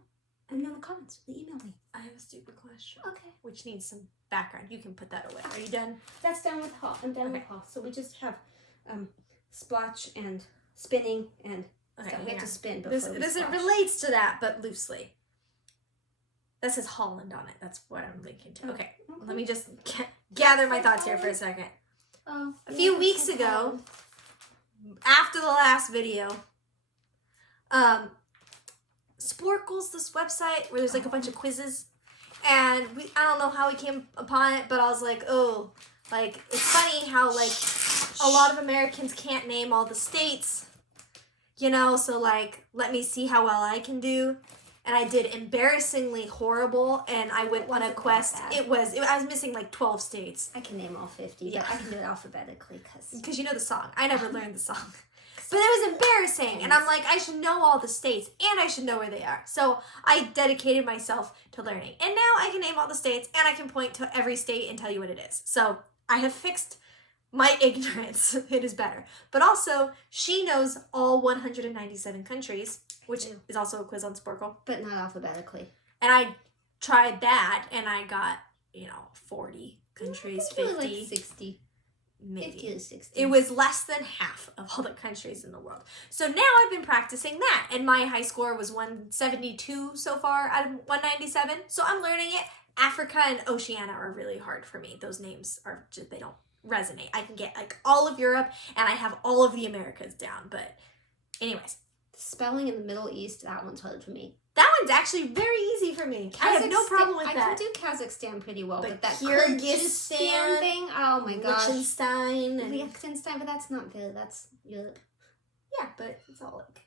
Let me know in the comments. Email me. I have a stupid question. Okay. Which needs some background. You can put that away. Are you done? That's done with haul. I'm done with haul. So we just have splotch and spinning and stuff. We have to spin before we This splotch. relates to that, but loosely. That says Holland on it. That's what I'm linking to. Okay. Let me just gather my thoughts here for a second. Oh, a few weeks ago, after the last video, Sporkle's this website where there's like a bunch of quizzes, and I don't know how we came upon it, but I was like, oh, like it's funny how like a lot of Americans can't name all the states, you know, so like let me see how well I can do. And I did embarrassingly horrible, and I went on a quest. I was missing like 12 states. I can name all 50, but I can do it alphabetically because you know the song. I never learned the song. But it was embarrassing, and I'm like, I should know all the states, and I should know where they are. So I dedicated myself to learning. And now I can name all the states, and I can point to every state and tell you what it is. So I have fixed my ignorance. It is better. But also, she knows all 197 countries, which is also a quiz on Sporkle. But not alphabetically. And I tried that, and I got, 40 countries, 50. Like 60. Maybe. 50 to 60. It was less than half of all the countries in the world. So now I've been practicing that, and my high score was 172 so far out of 197. So I'm learning it. Africa and Oceania are really hard for me. Those names are just, they don't resonate. I can get like all of Europe, and I have all of the Americas down. But anyways. Spelling in the Middle East, that one's hard for me. That one's actually very easy for me. I have no problem with that. I can do Kazakhstan pretty well, but that Kyrgyzstan thing, oh my gosh. Liechtenstein, but that's not good. That's Europe. Yeah, but it's all like...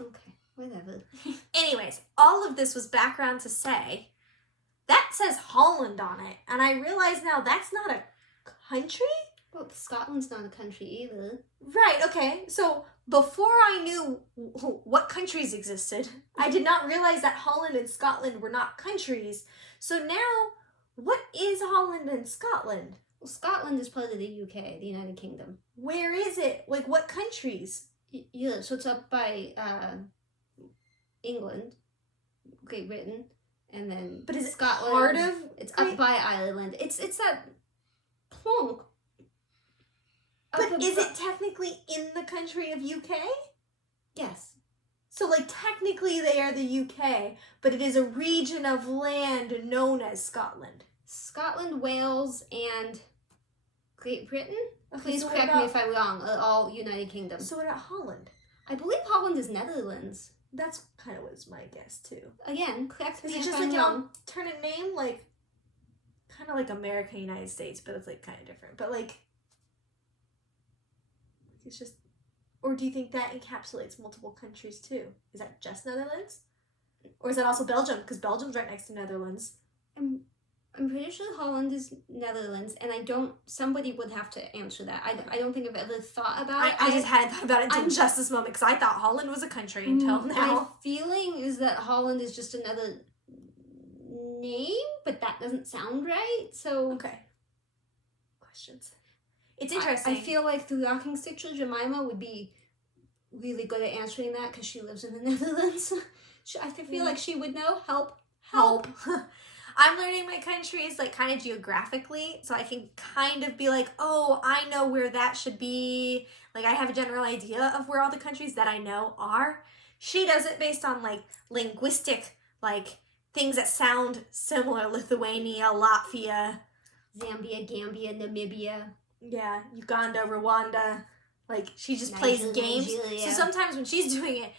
Okay, whatever. Anyways, all of this was background to say, that says Holland on it, and I realize now that's not a country? Well, Scotland's not a country either. Right, okay. So before I knew what countries existed, I did not realize that Holland and Scotland were not countries. So now, what is Holland and Scotland? Well, Scotland is part of the UK, the United Kingdom. Where is it? Like, what countries? Yeah, so it's up by England, Great Britain, and then but is Scotland. Part of it's up by Ireland. It's that plonk. But is it technically in the country of UK? Yes. So, like, technically they are the UK, but it is a region of land known as Scotland. Scotland, Wales, and Great Britain? Okay, Please so correct me if I'm wrong. All United Kingdom. So what about Holland? I believe Holland is Netherlands. That's kind of was my guess, too. Again, correct me Is it if just I'm like wrong. an alternate name? Like, kind of like America, United States, but it's, like, kind of different. But, like... It's just, or do you think that encapsulates multiple countries too? Is that just Netherlands? Or is that also Belgium? Because Belgium's right next to Netherlands. I'm pretty sure Holland is Netherlands, and somebody would have to answer that. I don't think I've ever thought about it. I just hadn't thought about it until just this moment, because I thought Holland was a country until now. My feeling is that Holland is just another name, but that doesn't sound right, so... Okay. Questions? It's interesting. I feel like the Rocking Stitcher Jemima would be really good at answering that because she lives in the Netherlands. I feel like she would know. Help. I'm learning my countries like kind of geographically, so I can kind of be like, oh, I know where that should be. Like I have a general idea of where all the countries that I know are. She does it based on like linguistic, like things that sound similar. Lithuania, Latvia, Zambia, Gambia, Namibia. Yeah, Uganda, Rwanda. Like she just plays games. Nigeria. So sometimes when she's doing it,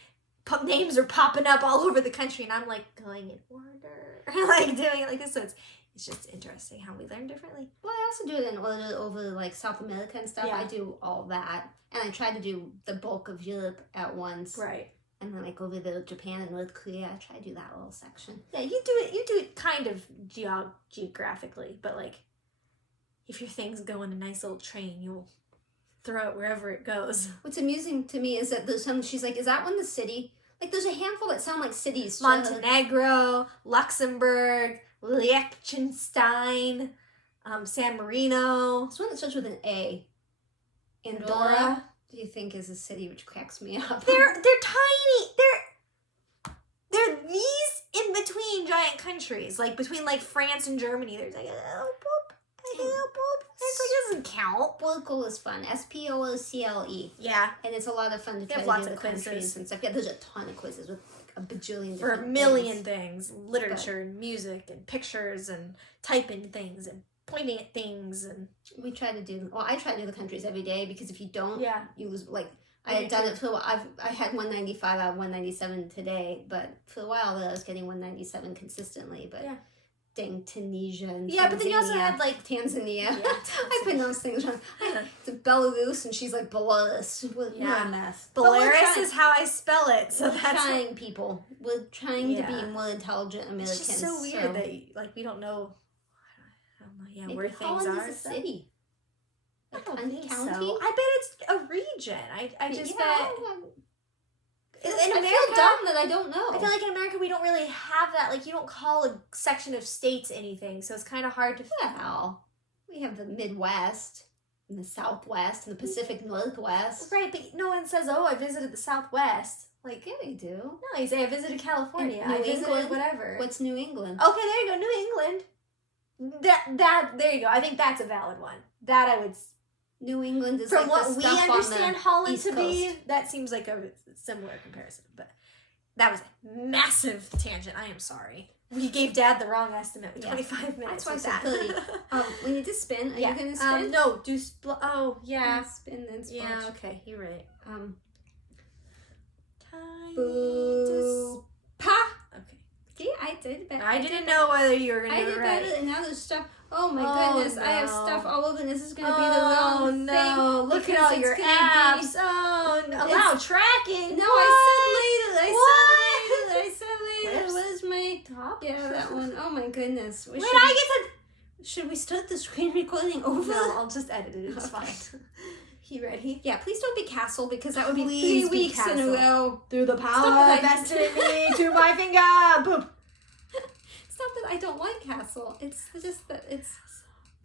names are popping up all over the country, and I'm like going in order, like doing it like this. So it's just interesting how we learn differently. Well, I also do it in order over like South America and stuff. Yeah. I do all that, and I try to do the bulk of Europe at once. Right. And then like over to Japan and North Korea, I try to do that little section. Yeah, you do it kind of geographically, but like if your thing's going a nice little train, you'll throw it wherever it goes. What's amusing to me is that there's some. She's like, "Is that one the city?" Like, there's a handful that sound like cities. Montenegro, Luxembourg, Liechtenstein, San Marino. There's one that starts with an A. Andorra. Do you think is a city, which cracks me up? They're tiny. They're these in between giant countries, like between like France and Germany. There's like a little boop, a little boop. It's like doesn't count. Spocle is fun. SPOOCLE. Yeah, And it's a lot of fun to try have to lots do of the countries quizzes. and stuff. Yeah, there's a ton of quizzes with a bajillion for a different million things. things, literature and music and pictures and typing things and pointing at things and We try to do. Well, I try to do the countries every day because if you don't, yeah. you lose. Like I Me had done too. it for a while. I had 195 out of 197 today, but for a while I was getting 197 consistently. But Yeah. dang Tunisia and Yeah, but then you also Tanzania. had like Tanzania. Yeah, I pronounce things wrong. It's Belarus, and she's like Belarus. We're Yeah. a mess. Belarus is how I spell it, so We're that's trying, people. We're trying to Yeah. be more intelligent Americans. it's just so weird that like we don't know. I don't know. Yeah, maybe where things Holland are. is a city. I A don't county? think so. I bet it's a region. I just bet in I America. feel dumb that I don't know. I feel like in America we don't really have that. Like you don't call a section of states anything, so it's kind of hard to. Well, we have the Midwest and the Southwest and the Pacific Northwest. Right, but no one says, "Oh, I visited the Southwest." Like, Yeah, they do. no, you say, "I visited California." And New I visited England? whatever. What's New England? Okay, there you go, New England. That there you go. I think that's a valid one. That I would. New England is From like what the we stuff on understand the Holland East to be, Coast. that seems like a similar comparison. But that was a massive tangent. I am sorry. We gave Dad the wrong estimate with Yeah. 25 minutes. That's why I with said that. 30. We need to spin. Are yeah. you going to spin? No, do oh yeah. Spin then splotch. Yeah. Okay, you're right. Time Boo. Pa! Okay. See, I did better. I didn't know whether you were gonna I do did it right. better, and now there's stuff. Oh my Oh, goodness, I have no. stuff all over, and this is going to be the Oh wrong no! thing. Look at because all it's your gonna apps. Oh, no. Allow tracking. No, What? I said later. Whoops. Where's my... Stop. Yeah, that one. Oh my goodness. Wait, I Should we start the screen recording over? No, I'll just edit it. It's Okay. fine. You ready? Yeah, please don't be Castle, because that would be Please 3 be weeks in a Castle. row. Through the Stop power it, I- vested in me to my finger. Boop. It's not that I don't like Castle. It's just that it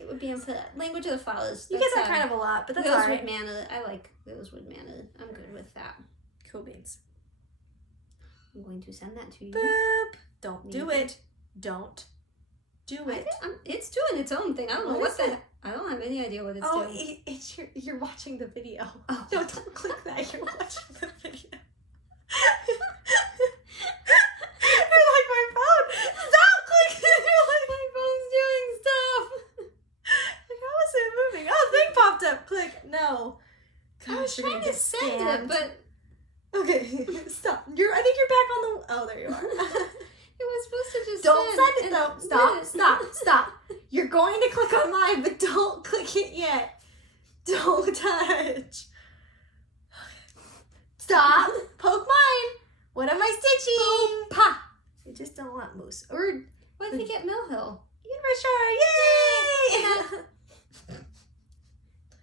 would be unfair. Language of the Flowers. You get that kind of a lot, but that's Rosewood alright. Manor. I like Rosewood Manor. I'm good with that. Cool beans. I'm going to send that to you. Boop. Don't do it. Don't do it. It's doing its own thing. I don't know What what is the... it? I don't have any idea what it's Oh, doing. it's you're watching the video. Oh. No, don't click that. You're watching the video. You're like my phone. Stop clicking. You're like My phone's doing stuff. like, how is it moving? Oh, thing popped up. Click. No. I was you're trying gonna to get send scammed. it, but Okay, stop. I think you're back on the. Oh, there you are. it was supposed to just Don't send it and though. did Stop. it. Stop. You're going to click on mine, but don't click it yet. Don't touch. Stop. Poke mine. What am I stitching? Pa! I just don't want moose. Or What did we get Mill Hill? Universe. Yay!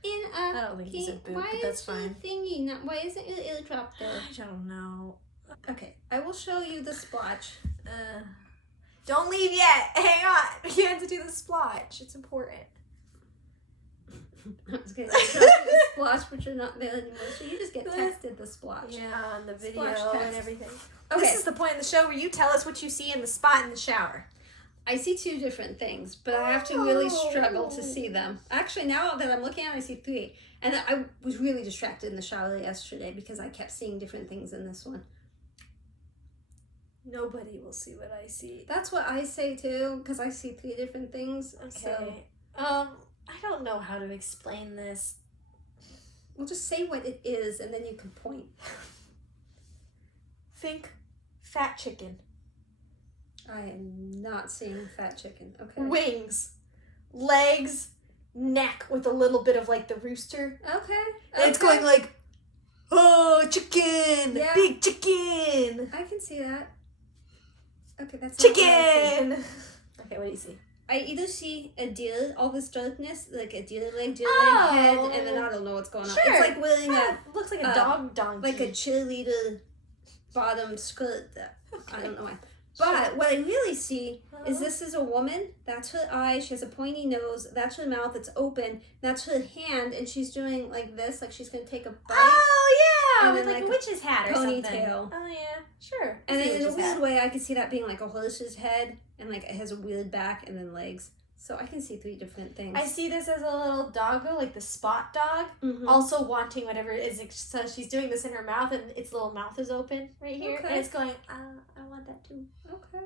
In a... I don't think he said boop, why but that's is fine. the thingy not... Why isn't your eardrop there? I don't know. Okay, I will show you the splotch. Don't leave yet. Hang on. You have to do the splotch. It's important. I was going to show you the splotch, but you're not there anymore, so you just get texted the splotch. Yeah, on the video Splash and text. everything. Okay. This is the point in the show where you tell us what you see in the spot in the shower. I see two different things, but I have to really struggle to see them. Actually, now that I'm looking at it, I see three. And I was really distracted in the shower yesterday because I kept seeing different things in this one. Nobody will see what I see. That's what I say too, because I see three different things. Okay. So. I don't know how to explain this. Well, just say what it is, and then you can point. Think fat chicken. I am not seeing fat chicken. Okay. Wings, legs, neck with a little bit of like the rooster. Okay. And it's going like, oh, chicken, Yeah. big chicken. I can see that. Okay, that's Chicken. Okay, what do you see? I either see a deer, all this darkness, like a deer leg head, and then I don't know what's going on. Sure. It's like wearing looks like a dog donkey. like a cheerleader bottom skirt. I don't know why. But what I really see is this is a woman. That's her eye. She has a pointy nose. That's her mouth. It's open. That's her hand, and she's doing like this, like she's gonna take a bite. Oh yeah, And with then, like a like, witch's hat or ponytail. something. Oh yeah, sure. And then in a weird way, I can see that being like a horse's head, and like it has a weird back and then legs. So I can see three different things. I see this as a little doggo, like the spot dog, also wanting whatever it is. So she's doing this in her mouth, and its little mouth is open right here, Okay. and it's going, I want that too. Okay.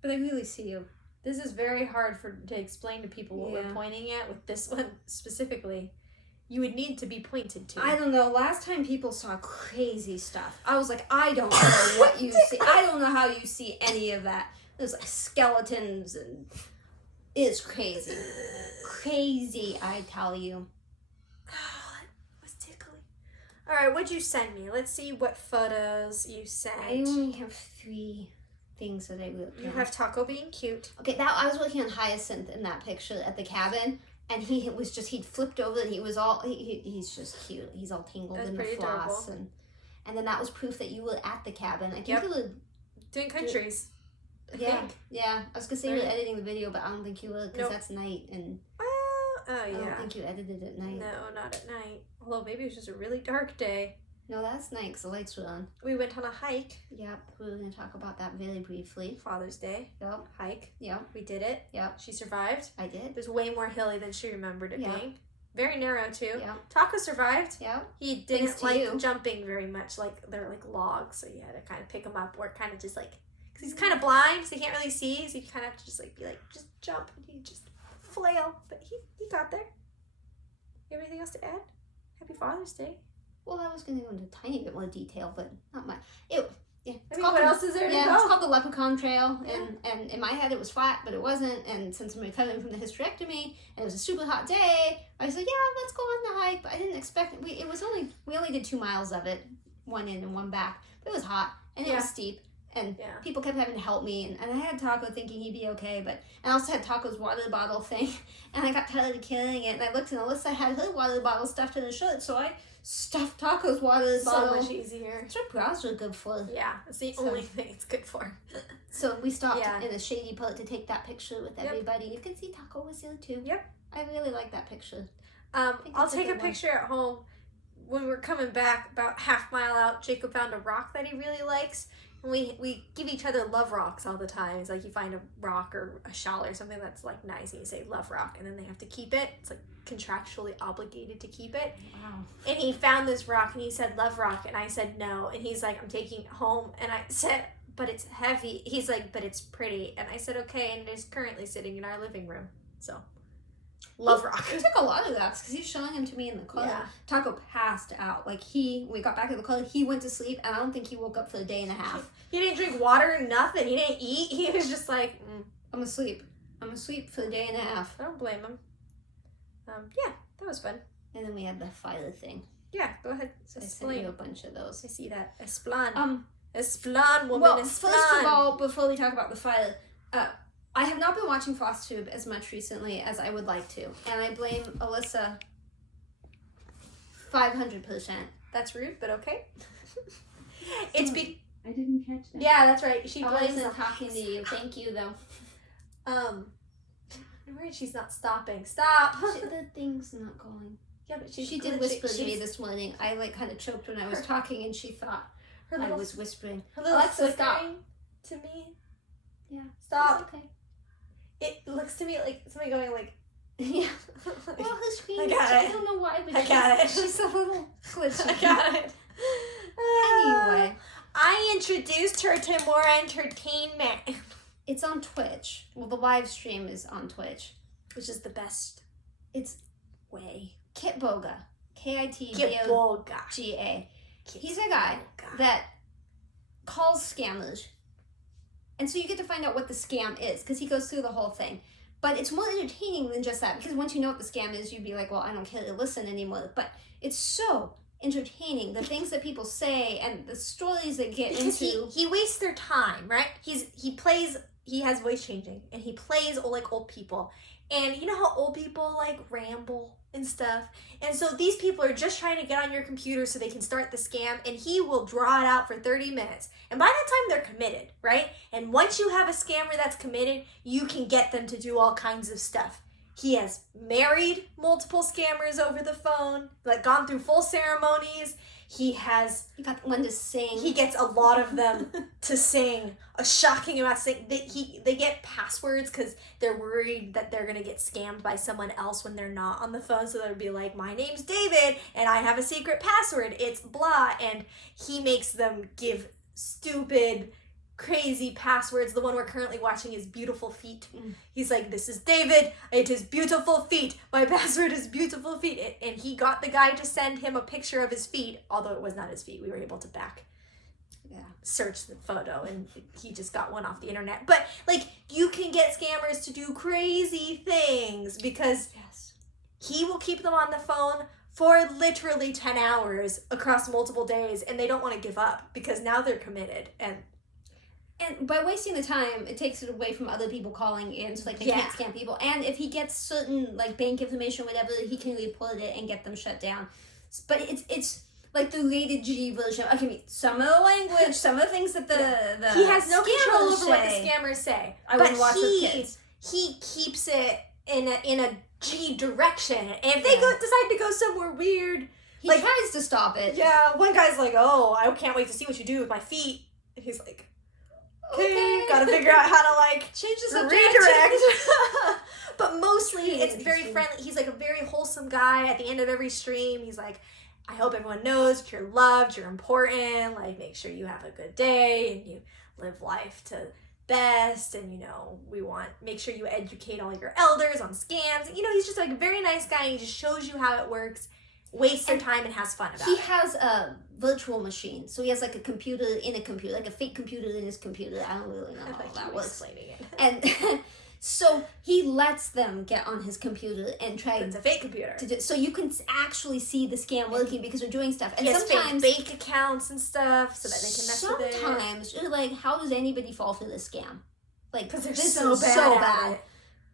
But I really see you. This is very hard to explain to people what we're pointing at with this one specifically. You would need to be pointed to. I don't know. Last time people saw crazy stuff, I was like, I don't know what you see. I don't know how you see any of that. There's like skeletons and it's crazy. Crazy, I tell you. Oh, that was tickly. All right, what'd you send me? Let's see what photos you sent. I only have three things that I wrote down. You have Taco being cute. Okay, I was looking on Hyacinth in that picture at the cabin, and he'd flipped over and he was all, he's just cute. He's all tangled in the floss. Adorable. And then that was proof that you were at the cabin. I think Yep. you were Doing countries. I think. Yeah. I was gonna say you were editing the video, but I don't think you were, because that's night, and Oh I yeah. don't think you edited at night. No, not at night. Although maybe it was just a really dark day. No, that's night, because the lights were on. We went on a hike. Yep, we were gonna talk about that very briefly. Father's Day. Yep, Hike. yep, We did it. yep. She survived. I did. It was way more hilly than she remembered it Yeah. being. Very narrow too. Yep, Taco survived. yep. He Thanks didn't to like you. jumping very much. Like they're like logs, so you had to kind of pick him up, or kind of just like, because he's kind of blind, so he can't really see. So you kind of have to just like be like, just jump, and he just flail. But he got there. You have anything else to add? Happy Father's Day. Well, I was gonna go into a tiny bit more detail, but not much. Yeah. I mean, what else is there to Yeah, go? it's called the Leprechaun Trail, and in my head it was flat, but it wasn't. And since I'm recovering from the hysterectomy, and it was a super hot day, I was like, yeah, let's go on the hike. But I didn't expect it. We only did 2 miles of it, one in and one back. But it was hot and it was steep, and people kept having to help me. And I had Taco thinking he'd be okay, but I also had Taco's water bottle thing, and I got tired of carrying it. And I looked, and Alyssa had her water bottle stuffed in her shirt, so I stuffed Taco's water bottle. So much easier. That's what bras are good for. Yeah, it's the only thing it's good for. So we stopped in a shady part to take that picture with everybody. You can see Taco was there too. Yep. I really like that picture. I'll take a picture at home. When we're coming back, about half mile out, Jacob found a rock that he really likes. And we give each other love rocks all the time. It's like you find a rock or a shawl or something that's like nice, and you say love rock, and then they have to keep it. It's like contractually obligated to keep it. Wow. And he found this rock, and he said love rock, and I said no, and he's like, I'm taking it home, and I said, but it's heavy. He's like, but it's pretty, and I said okay, and it is currently sitting in our living room. So love rock. It took a lot of rocks because he's showing them to me in the car. Yeah. Taco passed out. Like when we got back to the car, he went to sleep, and I don't think he woke up for a day and a half. He didn't drink water, nothing. He didn't eat. He was just like, I'm asleep. I'm asleep for a day and a half. I don't blame him. Yeah, that was fun. And then we had the fire thing. Yeah, go ahead. So I sent you a bunch of those. I see that. Esplan. Esplan, woman, well, Esplan. first of all, before we talk about the fire, I have not been watching FlossTube as much recently as I would like to. And I blame Alyssa 500%. That's rude, but okay. It's I didn't catch that. Yeah, that's right. She I blames wasn't talking to you. Thank you, though. I'm worried she's not stopping. Stop! The thing's not going. Yeah, but She did whisper to me this morning. I kind of choked when I was talking, and she thought I was whispering. Her little Alexa, stop. flickering to me. Yeah. Stop. It's okay. It looks to me like somebody going like, yeah. Well, her screen, I got I it. don't know why, but I got it. she's a little glitchy. I got it. Anyway. I introduced her to more entertainment. It's on Twitch. Well, the live stream is on Twitch. Which is the best It's way. Kitboga. Kitboga. Kitboga. He's a guy that calls scammers. And so you get to find out what the scam is, because he goes through the whole thing. But it's more entertaining than just that, because once you know what the scam is, you'd be like, well, I don't care to listen anymore. But it's so entertaining, the things that people say and the stories they get because into. he wastes their time, right? He has voice changing, and he plays like old people. And you know how old people like ramble and stuff? And so these people are just trying to get on your computer so they can start the scam, and he will draw it out for 30 minutes. And by that time, they're committed, right? And once you have a scammer that's committed, you can get them to do all kinds of stuff. He has married multiple scammers over the phone, like gone through full ceremonies. He got one to sing. He gets a lot of them to sing a shocking amount of sing. They get passwords because they're worried that they're gonna get scammed by someone else when they're not on the phone. So they'll be like, "My name's David, and I have a secret password. It's blah." And he makes them give stupid, crazy passwords. The one we're currently watching is beautiful feet. He's like, "This is David. It is beautiful feet. My password is beautiful feet." And he got the guy to send him a picture of his feet, although it was not his feet. We were able to search the photo, and he just got one off the internet. But like, you can get scammers to do crazy things because he will keep them on the phone for literally 10 hours across multiple days, and they don't want to give up because now they're committed. And by wasting the time, it takes it away from other people calling in, so like they can't scam people. And if he gets certain like bank information or whatever, he can report it and get them shut down. But it's like the rated G version. Okay, some of the language, some of the things that the he has no control over what the say. Scammers say. I would watch with kids. He keeps it in a G direction. And if they decide to go somewhere weird, he tries to stop it. Yeah, one guy's like, "Oh, I can't wait to see what you do with my feet," and he's like, "Okay, gotta figure out how to like change the subject. Redirect." But mostly it's very friendly. He's like a very wholesome guy. At the end of every stream, he's like, "I hope everyone knows you're loved, you're important, like make sure you have a good day and you live life to best, and make sure you educate all your elders on scams." He's just like a very nice guy, and he just shows you how it works, wastes their time, and has fun about it. He has a virtual machine, so he has like a computer in a computer, like a fake computer in his computer. I don't really know how that works. And so he lets them get on his computer and try. It's a fake computer. So you can actually see the scam working because they're doing stuff. And he has sometimes fake bank accounts and stuff so that they can mess with it. Sometimes you're like, how does anybody fall for this scam? Like, because they're this so is bad so at bad. it.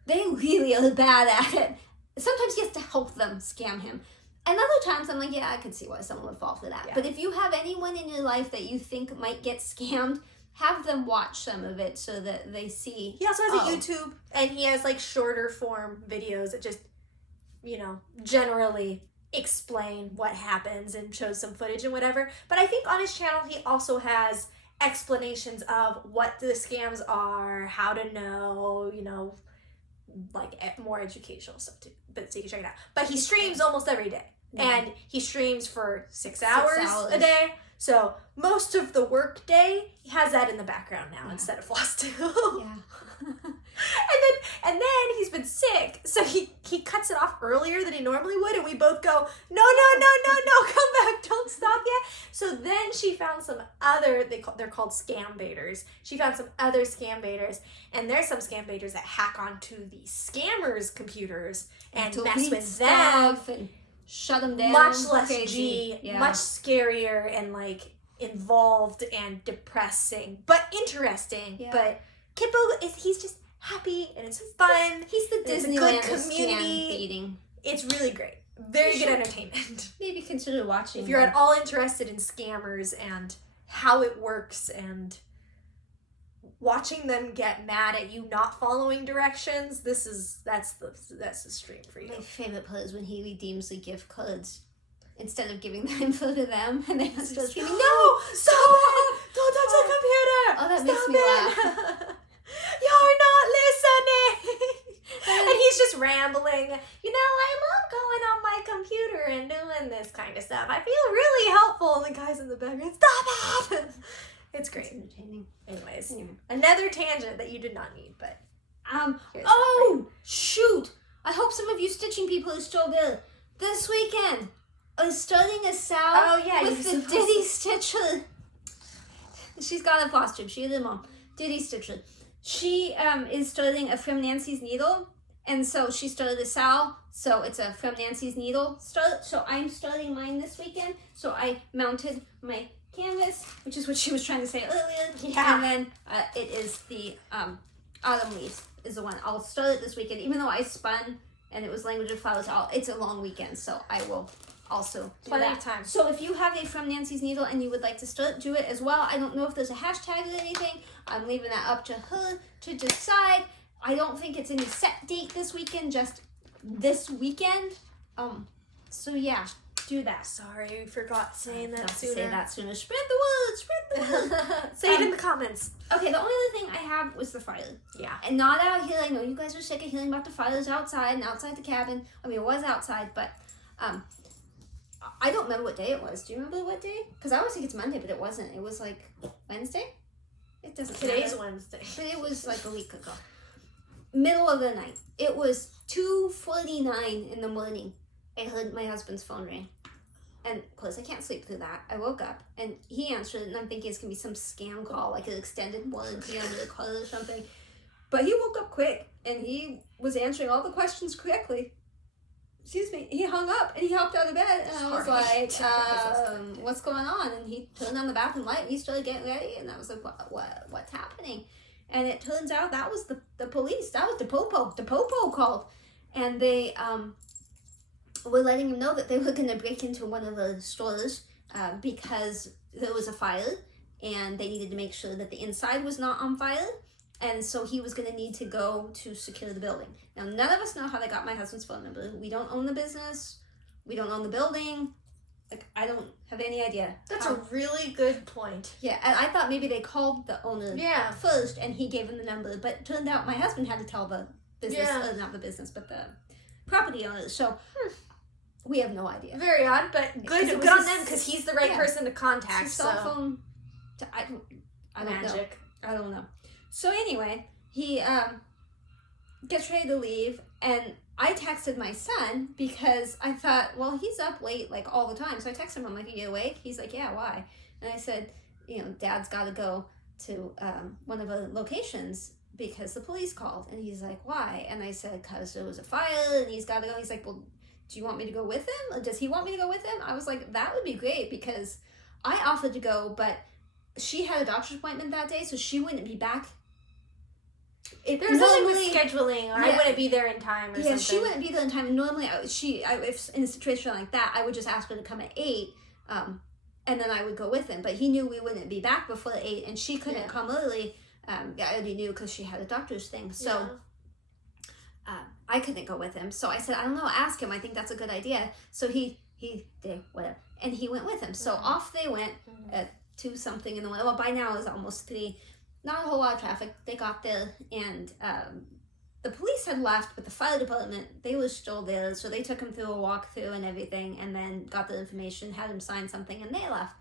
They really are bad at it. Sometimes he has to help them scam him. And other times I'm like, yeah, I could see why someone would fall for that. Yeah. But if you have anyone in your life that you think might get scammed, have them watch some of it so that they see. He also has a YouTube, and he has like shorter form videos that just, generally explain what happens and shows some footage and whatever. But I think on his channel, he also has explanations of what the scams are, how to know, like more educational stuff too. But so you can check it out. But he streams almost every day. And he streams for 6 hours a day. So most of the work day, he has that in the background now instead of FlossTube. Yeah. and then he's been sick, so he cuts it off earlier than he normally would, and we both go, no, come back, don't stop yet. So then she found some other, they're called scam baiters. She found some other scam baiters, and there's some scam baiters that hack onto the scammers' computers and mess with them. And shut them down. Much less crazy. G, much scarier and like involved and depressing, but interesting. Yeah. But Kippo he's just happy and it's fun. He's the Disneyland community. Baiting. It's really great. Very good entertainment. Maybe consider watching. If you're at all interested in scammers and how it works and watching them get mad at you not following directions, that's the stream for you. My favorite part is when he redeems the gift cards instead of giving the info to them, and they just screaming, "No, stop it! Don't touch the computer! Oh, that makes me laugh. You're not listening." background. Stop it! It's great. It's entertaining. Anyways, another tangent that you did not need, but shoot! I hope some of you stitching people are still there. This weekend, I'm starting a sale with the Diddy Stitcher. She's got a FlossTube. She is a mom. Diddy Stitcher. She is starting a From Nancy's Needle, and so she started a sale. So it's a From Nancy's Needle start. So I'm starting mine this weekend. So I mounted my canvas, which is what she was trying to say earlier. Yeah. And then it is the Autumn Leaves is the one. I'll start it this weekend, even though I spun and it was Language of Flowers. It's a long weekend, so I will also do plenty that. of time. So if you have a From Nancy's Needle and you would like to start, do it as well. I don't know if there's a hashtag or anything. I'm leaving that up to her to decide. I don't think it's any set date this weekend, just this weekend. So yeah, do that. Sorry, we forgot saying that sooner. Say that sooner. Spread the word. Spread the word. Say it in the comments. Okay, the only other thing I have was the fire. Yeah. And not out here. I know you guys are sick of hearing about the fires outside and outside the cabin. I mean, it was outside, but I don't remember what day it was. Do you remember what day? Because I always think it's Monday, but it wasn't. It was like Wednesday. It doesn't. Today's matter. Wednesday. But it was like a week ago. Middle of the night. It was 2:49 in the morning. I heard my husband's phone ring. And of course, I can't sleep through that. I woke up and he answered it, and I'm thinking it's going to be some scam call, like an extended warranty under the car or something. But he woke up quick and he was answering all the questions correctly. Excuse me. He hung up and he hopped out of bed, and I was like, what's going on? And he turned on the bathroom light and he started getting ready, and I was like, what's happening? And it turns out that was the police. That was the Popo. The Popo called. And they were letting him know that they were going to break into one of the stores because there was a fire, and they needed to make sure that the inside was not on fire. And so he was going to need to go to secure the building. Now, none of us know how they got my husband's phone number. We don't own the business. We don't own the building. Like, I don't have any idea. That's a really good point. Yeah, and I thought maybe they called the owner first, and he gave him the number. But it turned out my husband had to tell the business, not the business, but the property owner. So we have no idea. Very odd, but good on them, because he's the right person to contact. His cell phone. I don't know. I don't know. So anyway, he gets ready to leave, and I texted my son because I thought, well, he's up late like all the time. So I texted him, I'm like, are you awake? He's like, yeah, why? And I said, Dad's got to go to one of the locations because the police called. And he's like, why? And I said, because there was a fire and he's got to go. He's like, well, do you want me to go with him? Or does he want me to go with him? I was like, that would be great, because I offered to go, but she had a doctor's appointment that day, so she wouldn't be back. There's something with scheduling, or I wouldn't be there in time or something. Yeah, she wouldn't be there in time. Normally, if in a situation like that, I would just ask her to come at 8, and then I would go with him. But he knew we wouldn't be back before 8, and she couldn't come early. I already knew because she had a doctor's thing. So I couldn't go with him. So I said, I don't know, ask him. I think that's a good idea. So he did, whatever. And he went with him. So off they went at 2-something in the morning. Well, by now it was almost 3. Not a whole lot of traffic. They got there, and the police had left, but the fire department, they were still there. So they took him through a walkthrough and everything, and then got the information, had him sign something, and they left.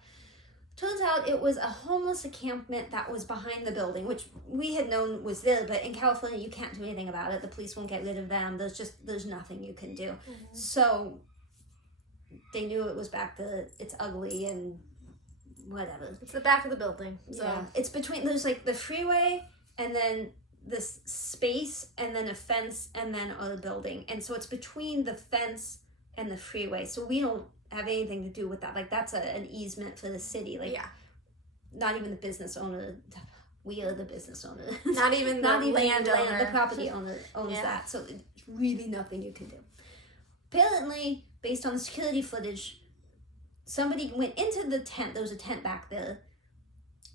Turns out it was a homeless encampment that was behind the building, which we had known was there, but in California you can't do anything about it. The police won't get rid of them. There's nothing you can do. So they knew it was back there. It's ugly and whatever. It's the back of the building. So it's between, there's like the freeway and then this space and then a fence and then a building. And so it's between the fence and the freeway. So we don't have anything to do with that. Like, that's an easement for the city. Like, not even the business owner. We are the business owner. Not even the landowner. The property owner owns that. So it's really nothing you can do. Apparently, based on the security footage, somebody went into the tent. There was a tent back there.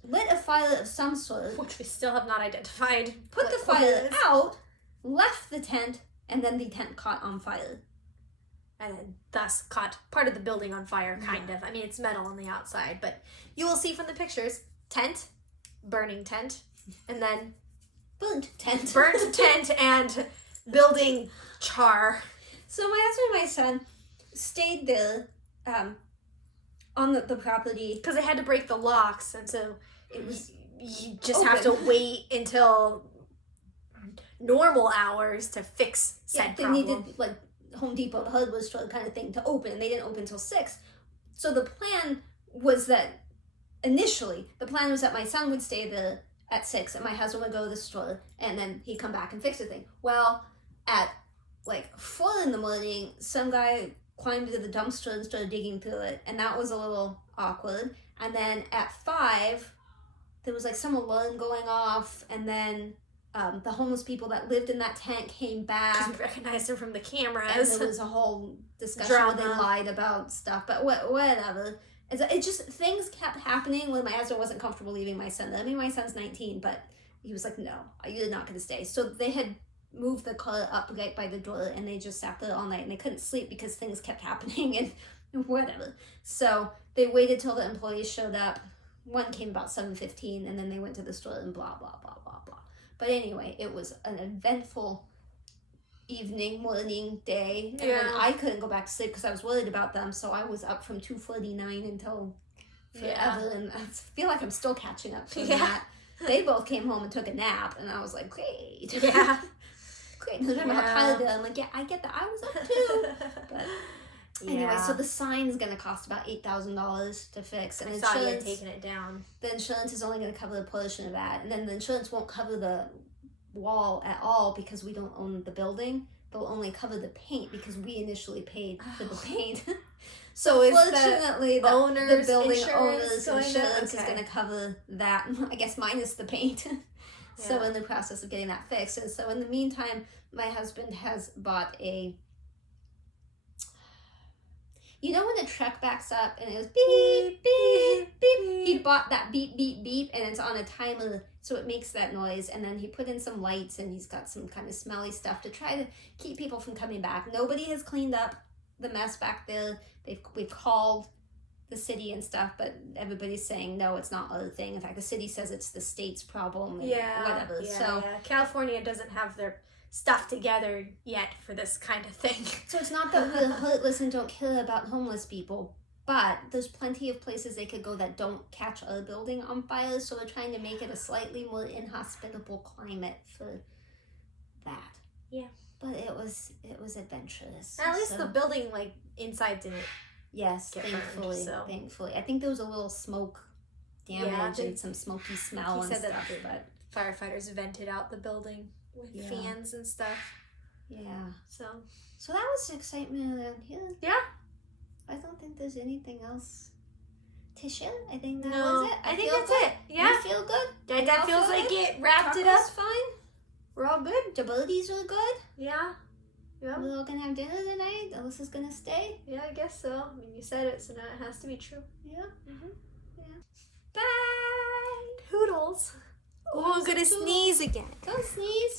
Lit a fire of some sort. Which we still have not identified. Put the fire out, left the tent, and then the tent caught on fire. And then thus caught part of the building on fire, kind of. I mean, it's metal on the outside, but you will see from the pictures, tent, burning tent, and then burnt tent. Burnt tent and building char. So my husband and my son stayed there on the property. Because they had to break the locks, and so it was, you just Open. have to wait until normal hours to fix said they problem. needed, like, Home Depot, the hardware store kind of thing to open, and they didn't open until 6. So the plan was that, initially, the plan was that my son would stay there at 6, and my husband would go to the store, and then he'd come back and fix the thing. Well, at, like, 4 in the morning, some guy climbed into the dumpster and started digging through it, and that was a little awkward. And then at 5, there was, like, some alarm going off, and then the homeless people that lived in that tent came back. Because we recognized him from the cameras. And there was a whole discussion where they lied about stuff, but whatever. It just, things kept happening when my husband wasn't comfortable leaving my son. I mean, my son's 19, but he was like, no, you're not going to stay. So they had moved the car up right by the door, and they just sat there all night, and they couldn't sleep because things kept happening and whatever. So they waited till the employees showed up. One came about 7:15, and then they went to the store and blah, blah, blah, blah, blah. But anyway, it was an eventful evening, morning, day. And then I couldn't go back to sleep because I was worried about them. So I was up from 2:49 until forever. And I feel like I'm still catching up from that. They both came home and took a nap. And I was like, great. Yeah. Great. And I'm like, yeah, I get that. I was up too. But anyway, so the sign is going to cost about $8,000 to fix. And I saw you had taken it down. The insurance is only going to cover a portion of that. And then the insurance won't cover the wall at all because we don't own the building. They'll only cover the paint because we initially paid for the paint. So fortunately, the building owner's insurance is going to cover that, I guess, minus the paint. So we're in the process of getting that fixed. And so in the meantime, my husband has bought a, you know when the truck backs up and it goes beep, beep, beep? He bought that beep, beep, beep, and it's on a timer, so it makes that noise. And then he put in some lights, and he's got some kind of smelly stuff to try to keep people from coming back. Nobody has cleaned up the mess back there. We've called the city and stuff, but everybody's saying, no, it's not our thing. In fact, the city says it's the state's problem and whatever. So California doesn't have their stuff together yet for this kind of thing. So it's not that we're heartless and don't care about homeless people, but there's plenty of places they could go that don't catch our building on fire, so we're trying to make it a slightly more inhospitable climate for that. Yeah. But it was adventurous. At least the building, like, inside didn't thankfully. Burned, so. Thankfully. I think there was a little smoke damage and some smoky smell and stuff. But firefighters vented out the building with fans and stuff. Yeah. So that was the excitement around here. Yeah. I don't think there's anything else to share. I think that was it. I think that's it. Yeah. You feel good? That feels like it wrapped it up. Fine. We're all good. The birdies are good. Yeah. Yeah. We're all gonna have dinner tonight. Alyssa's gonna stay. Yeah, I guess so. I mean, you said it, so now it has to be true. Yeah. Mm-hmm. Yeah. Bye. Toodles. Oh, I'm gonna sneeze again. Don't sneeze.